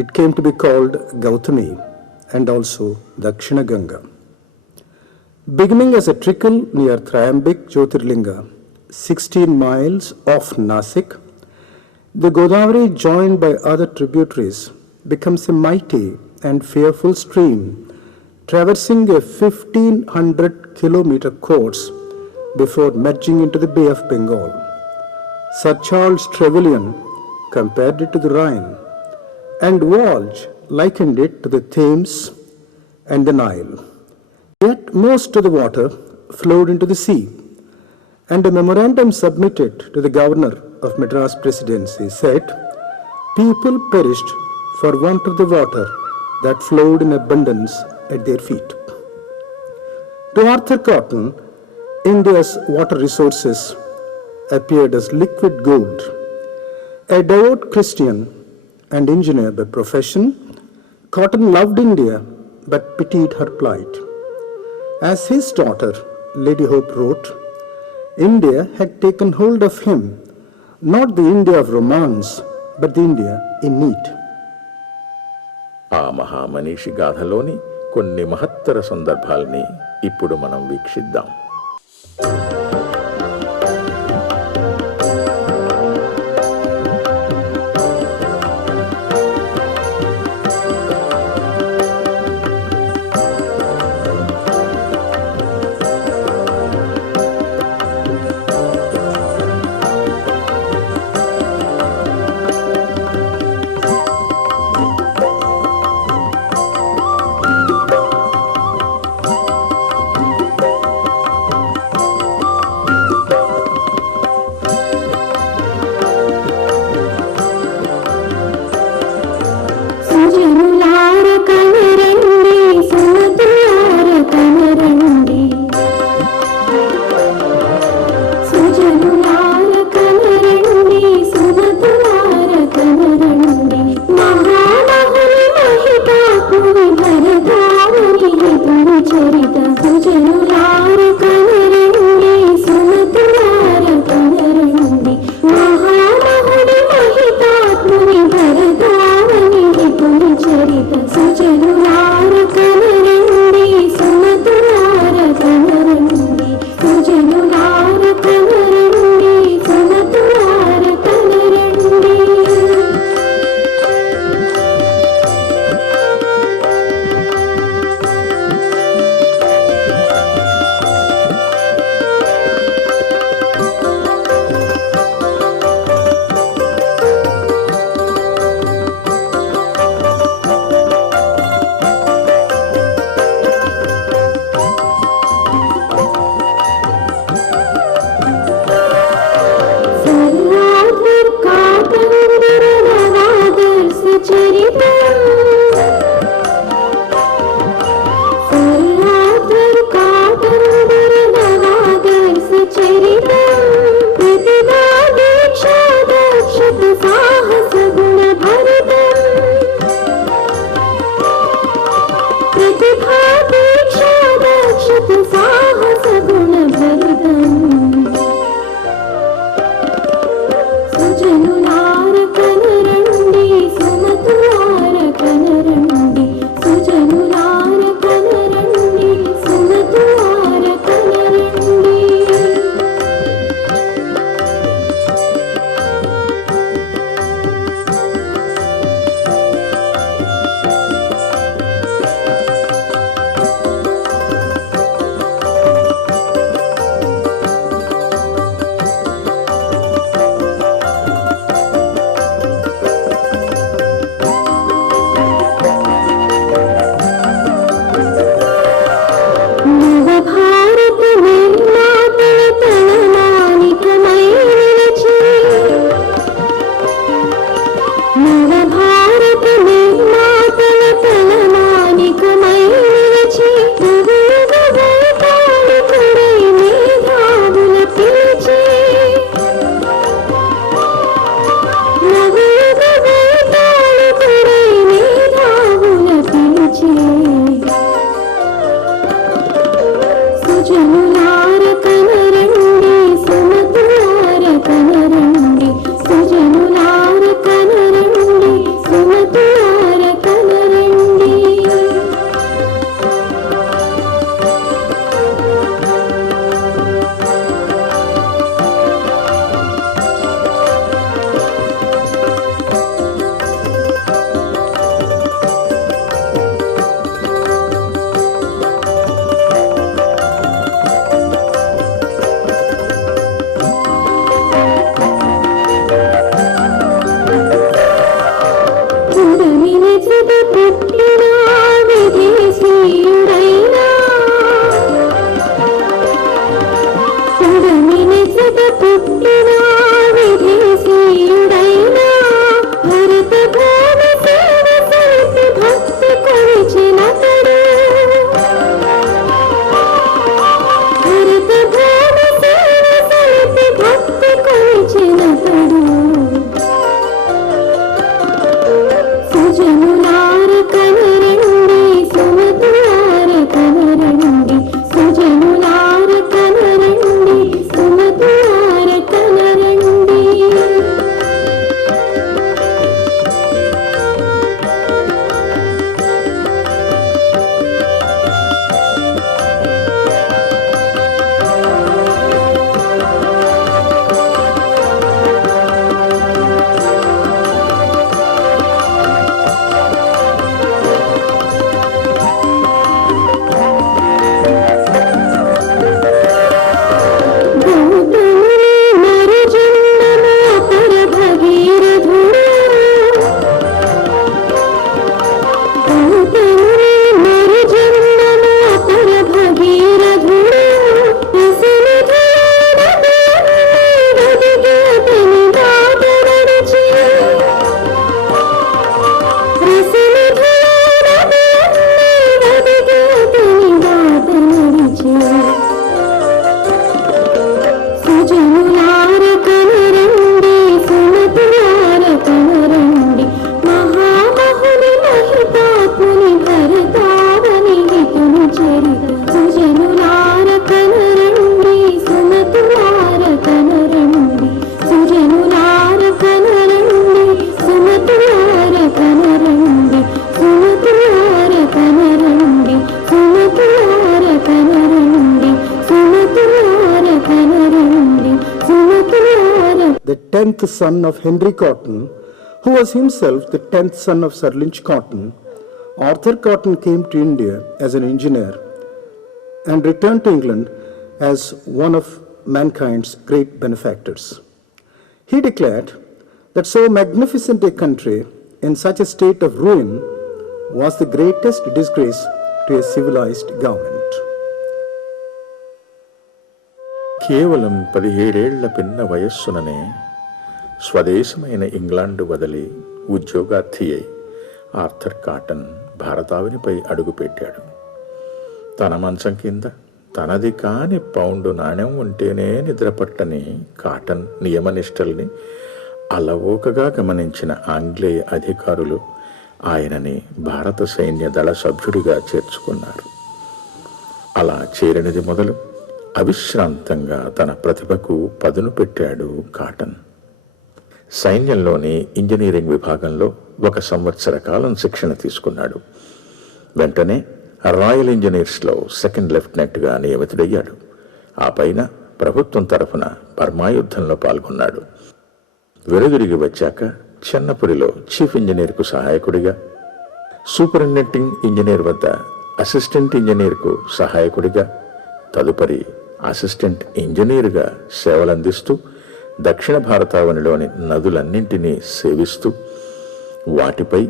it came to be called Gautami and also Dakshina Ganga. Beginning as a trickle near Triambik Jyotirlinga, 16 miles off Nasik, the Godavari, joined by other tributaries, becomes a mighty and fearful stream traversing a 1500-kilometer course before merging into the Bay of Bengal. Sir Charles Trevelyan compared it to the Rhine, and Walsh likened it to the Thames and the Nile. Yet most of the water flowed into the sea, and a memorandum submitted to the governor of Madras Presidency said, "People perished for want of the water that flowed in abundance at their feet." To Arthur Cotton, India's water resources appeared as liquid gold. A devout Christian and engineer by profession, Cotton loved India but pitied her plight. As his daughter, Lady Hope, wrote, India had taken hold of him, not the India of romance, but the India in need. ఆ మహామనీషి గాథలోని కొన్ని మహత్తర సందర్భాల్ని ఇప్పుడు మనం వీక్షిద్దాం. 10th son of Henry Cotton, who was himself the 10th son of Sir Lynch Cotton, Arthur Cotton came to India as an engineer and returned to England as one of mankind's great benefactors. He declared that so magnificent a country in such a state of ruin was the greatest disgrace to a civilized government. కేవలం 17 పిన్న వయస్సుననే స్వదేశమైన England వదిలి ఉద్యోగార్థి అయి Arthur cotton భారతావనిపై అడుగుపెట్టాడు. తన మంచం కింద తనది కాని పౌండు నాణ్యం ఉంటేనే నిద్రపట్టని కాటన్ నియమనిష్టల్ని అలవోకగా గమనించిన ఆంగ్లేయ అధికారులు ఆయనని భారత సైన్య దళ సభ్యుడిగా చేర్చుకున్నారు. అలా చేరినది మొదలు అవిశ్రాంతంగా తన ప్రతిభకు పదును పెట్టాడు కాటన్. సైన్యంలోని ఇంజనీరింగ్ విభాగంలో 1 సంవత్సర కాలం శిక్షణ తీసుకున్నాడు. వెంటనే రాయల్ ఇంజనీర్స్లో 2nd లెఫ్టినెంట్గా నియమితుడయ్యాడు. ఆ పైన ప్రభుత్వం తరఫున బర్మా యుద్ధంలో పాల్గొన్నాడు. వెనుదిరిగి వచ్చాక చెన్నపురిలో చీఫ్ ఇంజనీర్కు సహాయకుడిగా, సూపరింటెండింగ్ ఇంజనీర్ వద్ద అసిస్టెంట్ ఇంజనీర్కు సహాయకుడిగా, తదుపరి అసిస్టెంట్ ఇంజనీర్గా సేవలందిస్తూ దక్షిణ భారతావనిలోని నదులన్నింటినీ సేవిస్తూ వాటిపై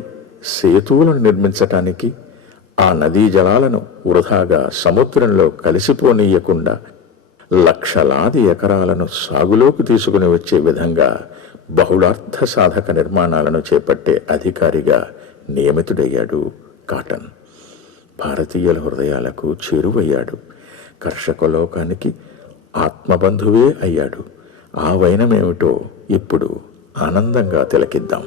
సేతువులను నిర్మించటానికి, ఆ నదీ జలాలను వృధాగా సముద్రంలో కలిసిపోనీయకుండా లక్షలాది ఎకరాలను సాగులోకి తీసుకుని వచ్చే విధంగా బహుళార్థ సాధక నిర్మాణాలను చేపట్టే అధికారిగా నియమితుడయ్యాడు కాటన్. భారతీయుల హృదయాలకు చేరువయ్యాడు. కర్షక లోకానికి ఆత్మబంధువే అయ్యాడు. ఆ వైనమేమిటో ఇప్పుడు ఆనందంగా తిలకిద్దాం.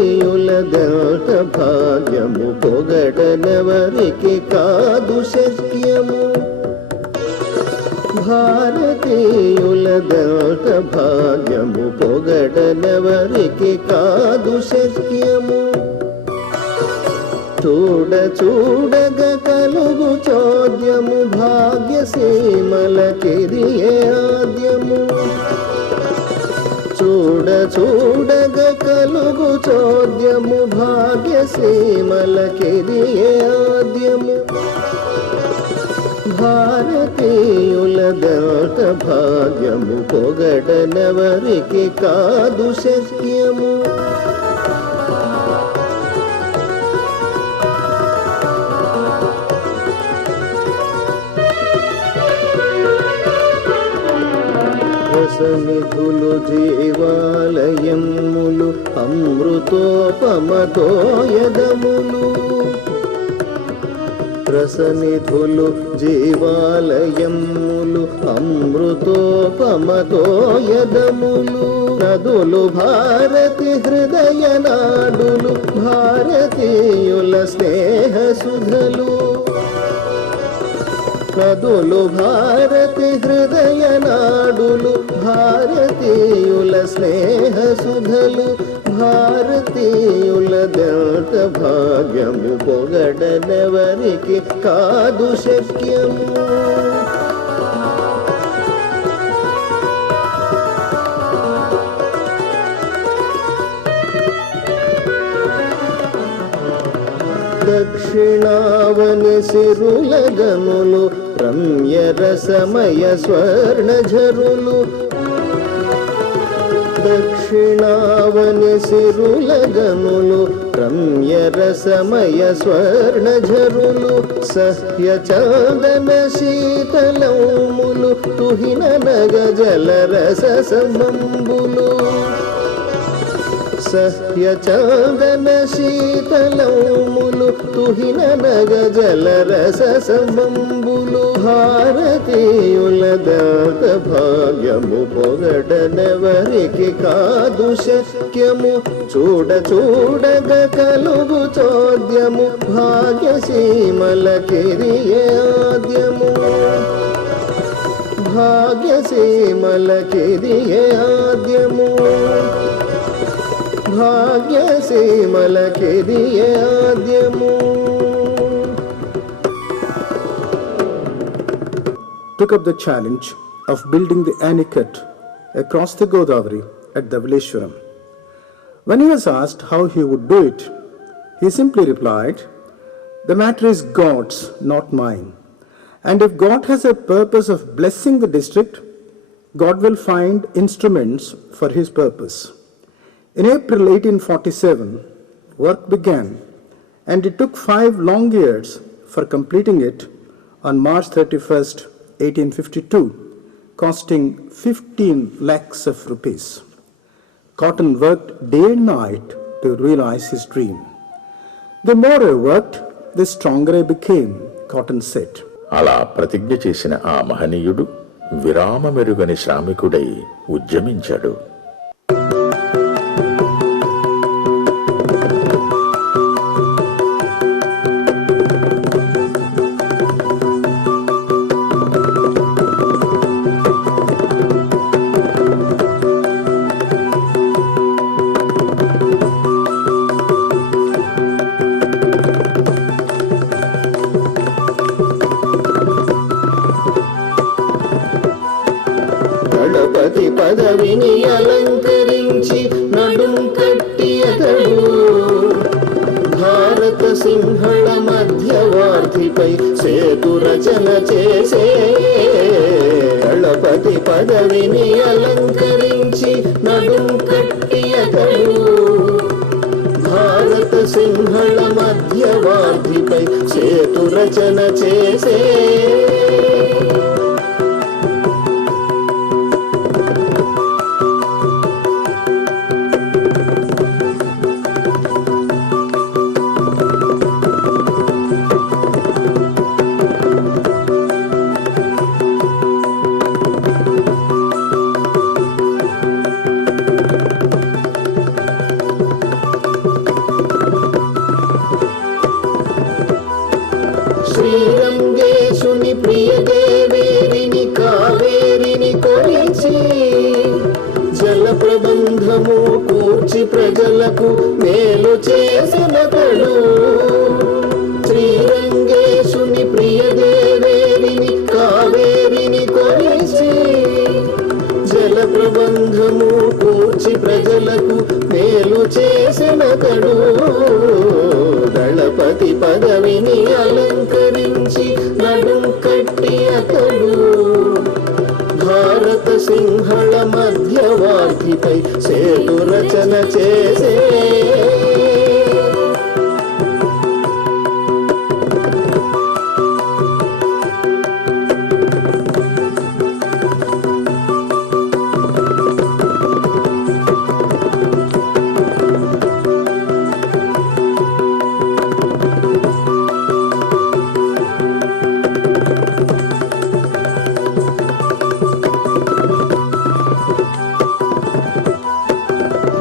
భారతీయులదంత భాగ్యము పొగడనెవరికి కాదు శక్యము. భారతీయులదంత భాగ్యము పొగడనెవరికి కాదు శక్యము. చూడ చూడగ కలుగు చోద్యము భాగ్యసీమలకిదియే ఆద్యము. చూడ చూడగ కలుగు చోద్యము భాగ్యసీమలకిదియే ఆద్యము. భారతీయులదంత భాగ్యము పొగడనెవరికి కాదు శక్యము. రసనిధులు జీవాలయములు అమృతోపమతోయదములు. రసనిధులు జీవాలయములు అమృతోపమతోయదములు. నదులు భారతి హృదయ నాడులు భారతీయుల స్నేహ సుధలు. నదులు భారతి హృదయ నాడులు భారతీయుల స్నేహ సుధలు భారతీయుల దళిత భాగ్యము పొగడనెవరికి కాదు శక్యము. దక్షిణావని సిరుల గనులు రమ్య రసమయ స్వర్ణ ఝరులు దక్షిణావని సిరుల గనులు రమ్య రసమయ స్వర్ణ ఝరులు సహ్య చందన శీతలములు తుహిన నగ జల రస సమంబులు సహ్య చందన శీతలములు తుహిన నగ జల రస సమంబులు భారతీయుల దళిత భాగ్యము పొగడనెవరికి కాదు శక్యము. చూడ చూడగ కలుగు చోద్యము భాగ్యసీమల కిరియే ఆద్యము భాగ్యసీమల కిరియే ఆద్యము భాగ్యసీమల కిరియే ఆద్యము. Took up the challenge of building the Anicut across the Godavari at Dhavaleshwaram. When he was asked how he would do it, he simply replied, "The matter is God's, not mine. And if God has a purpose of blessing the district, God will find instruments for his purpose." In April 1847, work began, and it took 5 long years for completing it on March 31st, 1852, costing 15 lakhs of rupees. Cotton worked day and night to realize his dream. The more I worked, the stronger I became, Cotton said. అలా ప్రతిజ్ఞ చేసిన ఆ మహనీయుడు విరామమెరుగని శ్రామికుడై ఉద్యమించాడు. దళపతి పదవిని అలంకరించి నడుం కట్టి అతడు భారత సింహళ మధ్యవార్ధిపై సేతు రచన చేసే. దళపతి పదవిని అలంకరించి నడుం కట్టి అతడు భారత సింహళ మధ్యవార్ధిపై సేతు రచన చేసే. శ్రీరంగేశుని ప్రియదేవేరిని కావేరిని కొలిచి జల ప్రబంధము కూర్చి ప్రజలకు మేలు చేసినతడు. శ్రీరంగేశుని ప్రియదేవేరిని కావేరిని కొలిచి జల ప్రబంధము కూర్చి ప్రజలకు మేలు చేసినతడు. దళపతి పదవిని అలంకరించి నడుం కట్టి అతడు భారత సింహళ మధ్యవార్ధిపై సేతు రచన చేసే.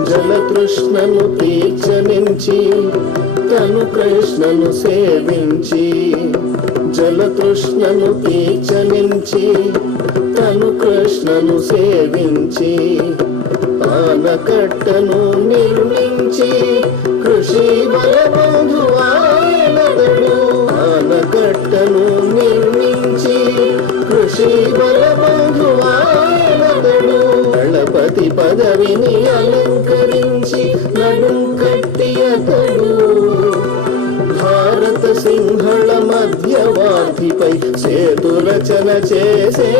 జలతృష్ణను తీర్చనించి తను కృష్ణను సేవించి జలతృష్ణను తీర్చనించి తను కృష్ణను సేవించి ఆనకట్టను నిర్మించి కృషి బలబంధువాయనతడు ఆనకట్టను నిర్మించి కృషి బలబంధువాయనతడు దళపతి పదవిని అలంకరించి నడుం కట్టియతడు భారత సింహళ మధ్యవార్ధిపై సేతు రచన చేసే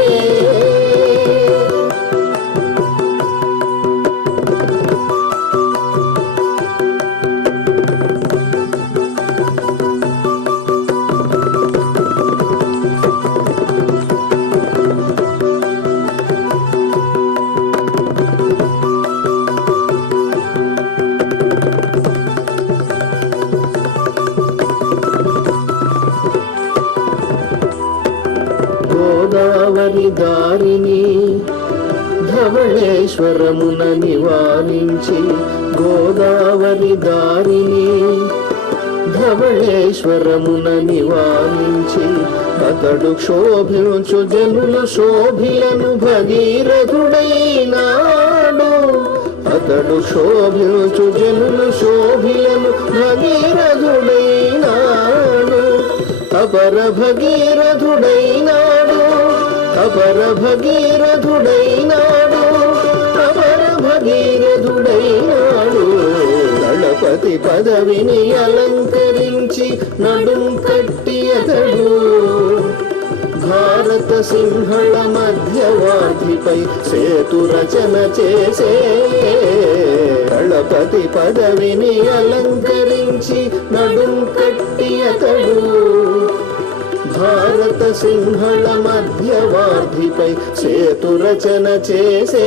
గోదావరి దారిని ధవళేశ్వరమున నివారించి గోదావరి దారిని ధవళేశ్వరమున నివారించి అతడు క్షోభించు జనులు శోభిలను భగీరథుడైనాడు అతడు క్షోభించు జనులు శోభిలను భగీరథుడైనాడు అపర భగీరథుడైనాడు అపర భగీరథుడైనాడు అపర భగీరథుడైనాడు దళపతి పదవిని అలంకరించి నడుం కట్టి అతడు భారత సింహళ మధ్యవార్ధిపై సేతు రచన చేసే దళపతి పదవిని అలంకరించి నడుం కట్టి అతడు భారత సింహళ మధ్యవార్ధిపై సేతు రచన చేసే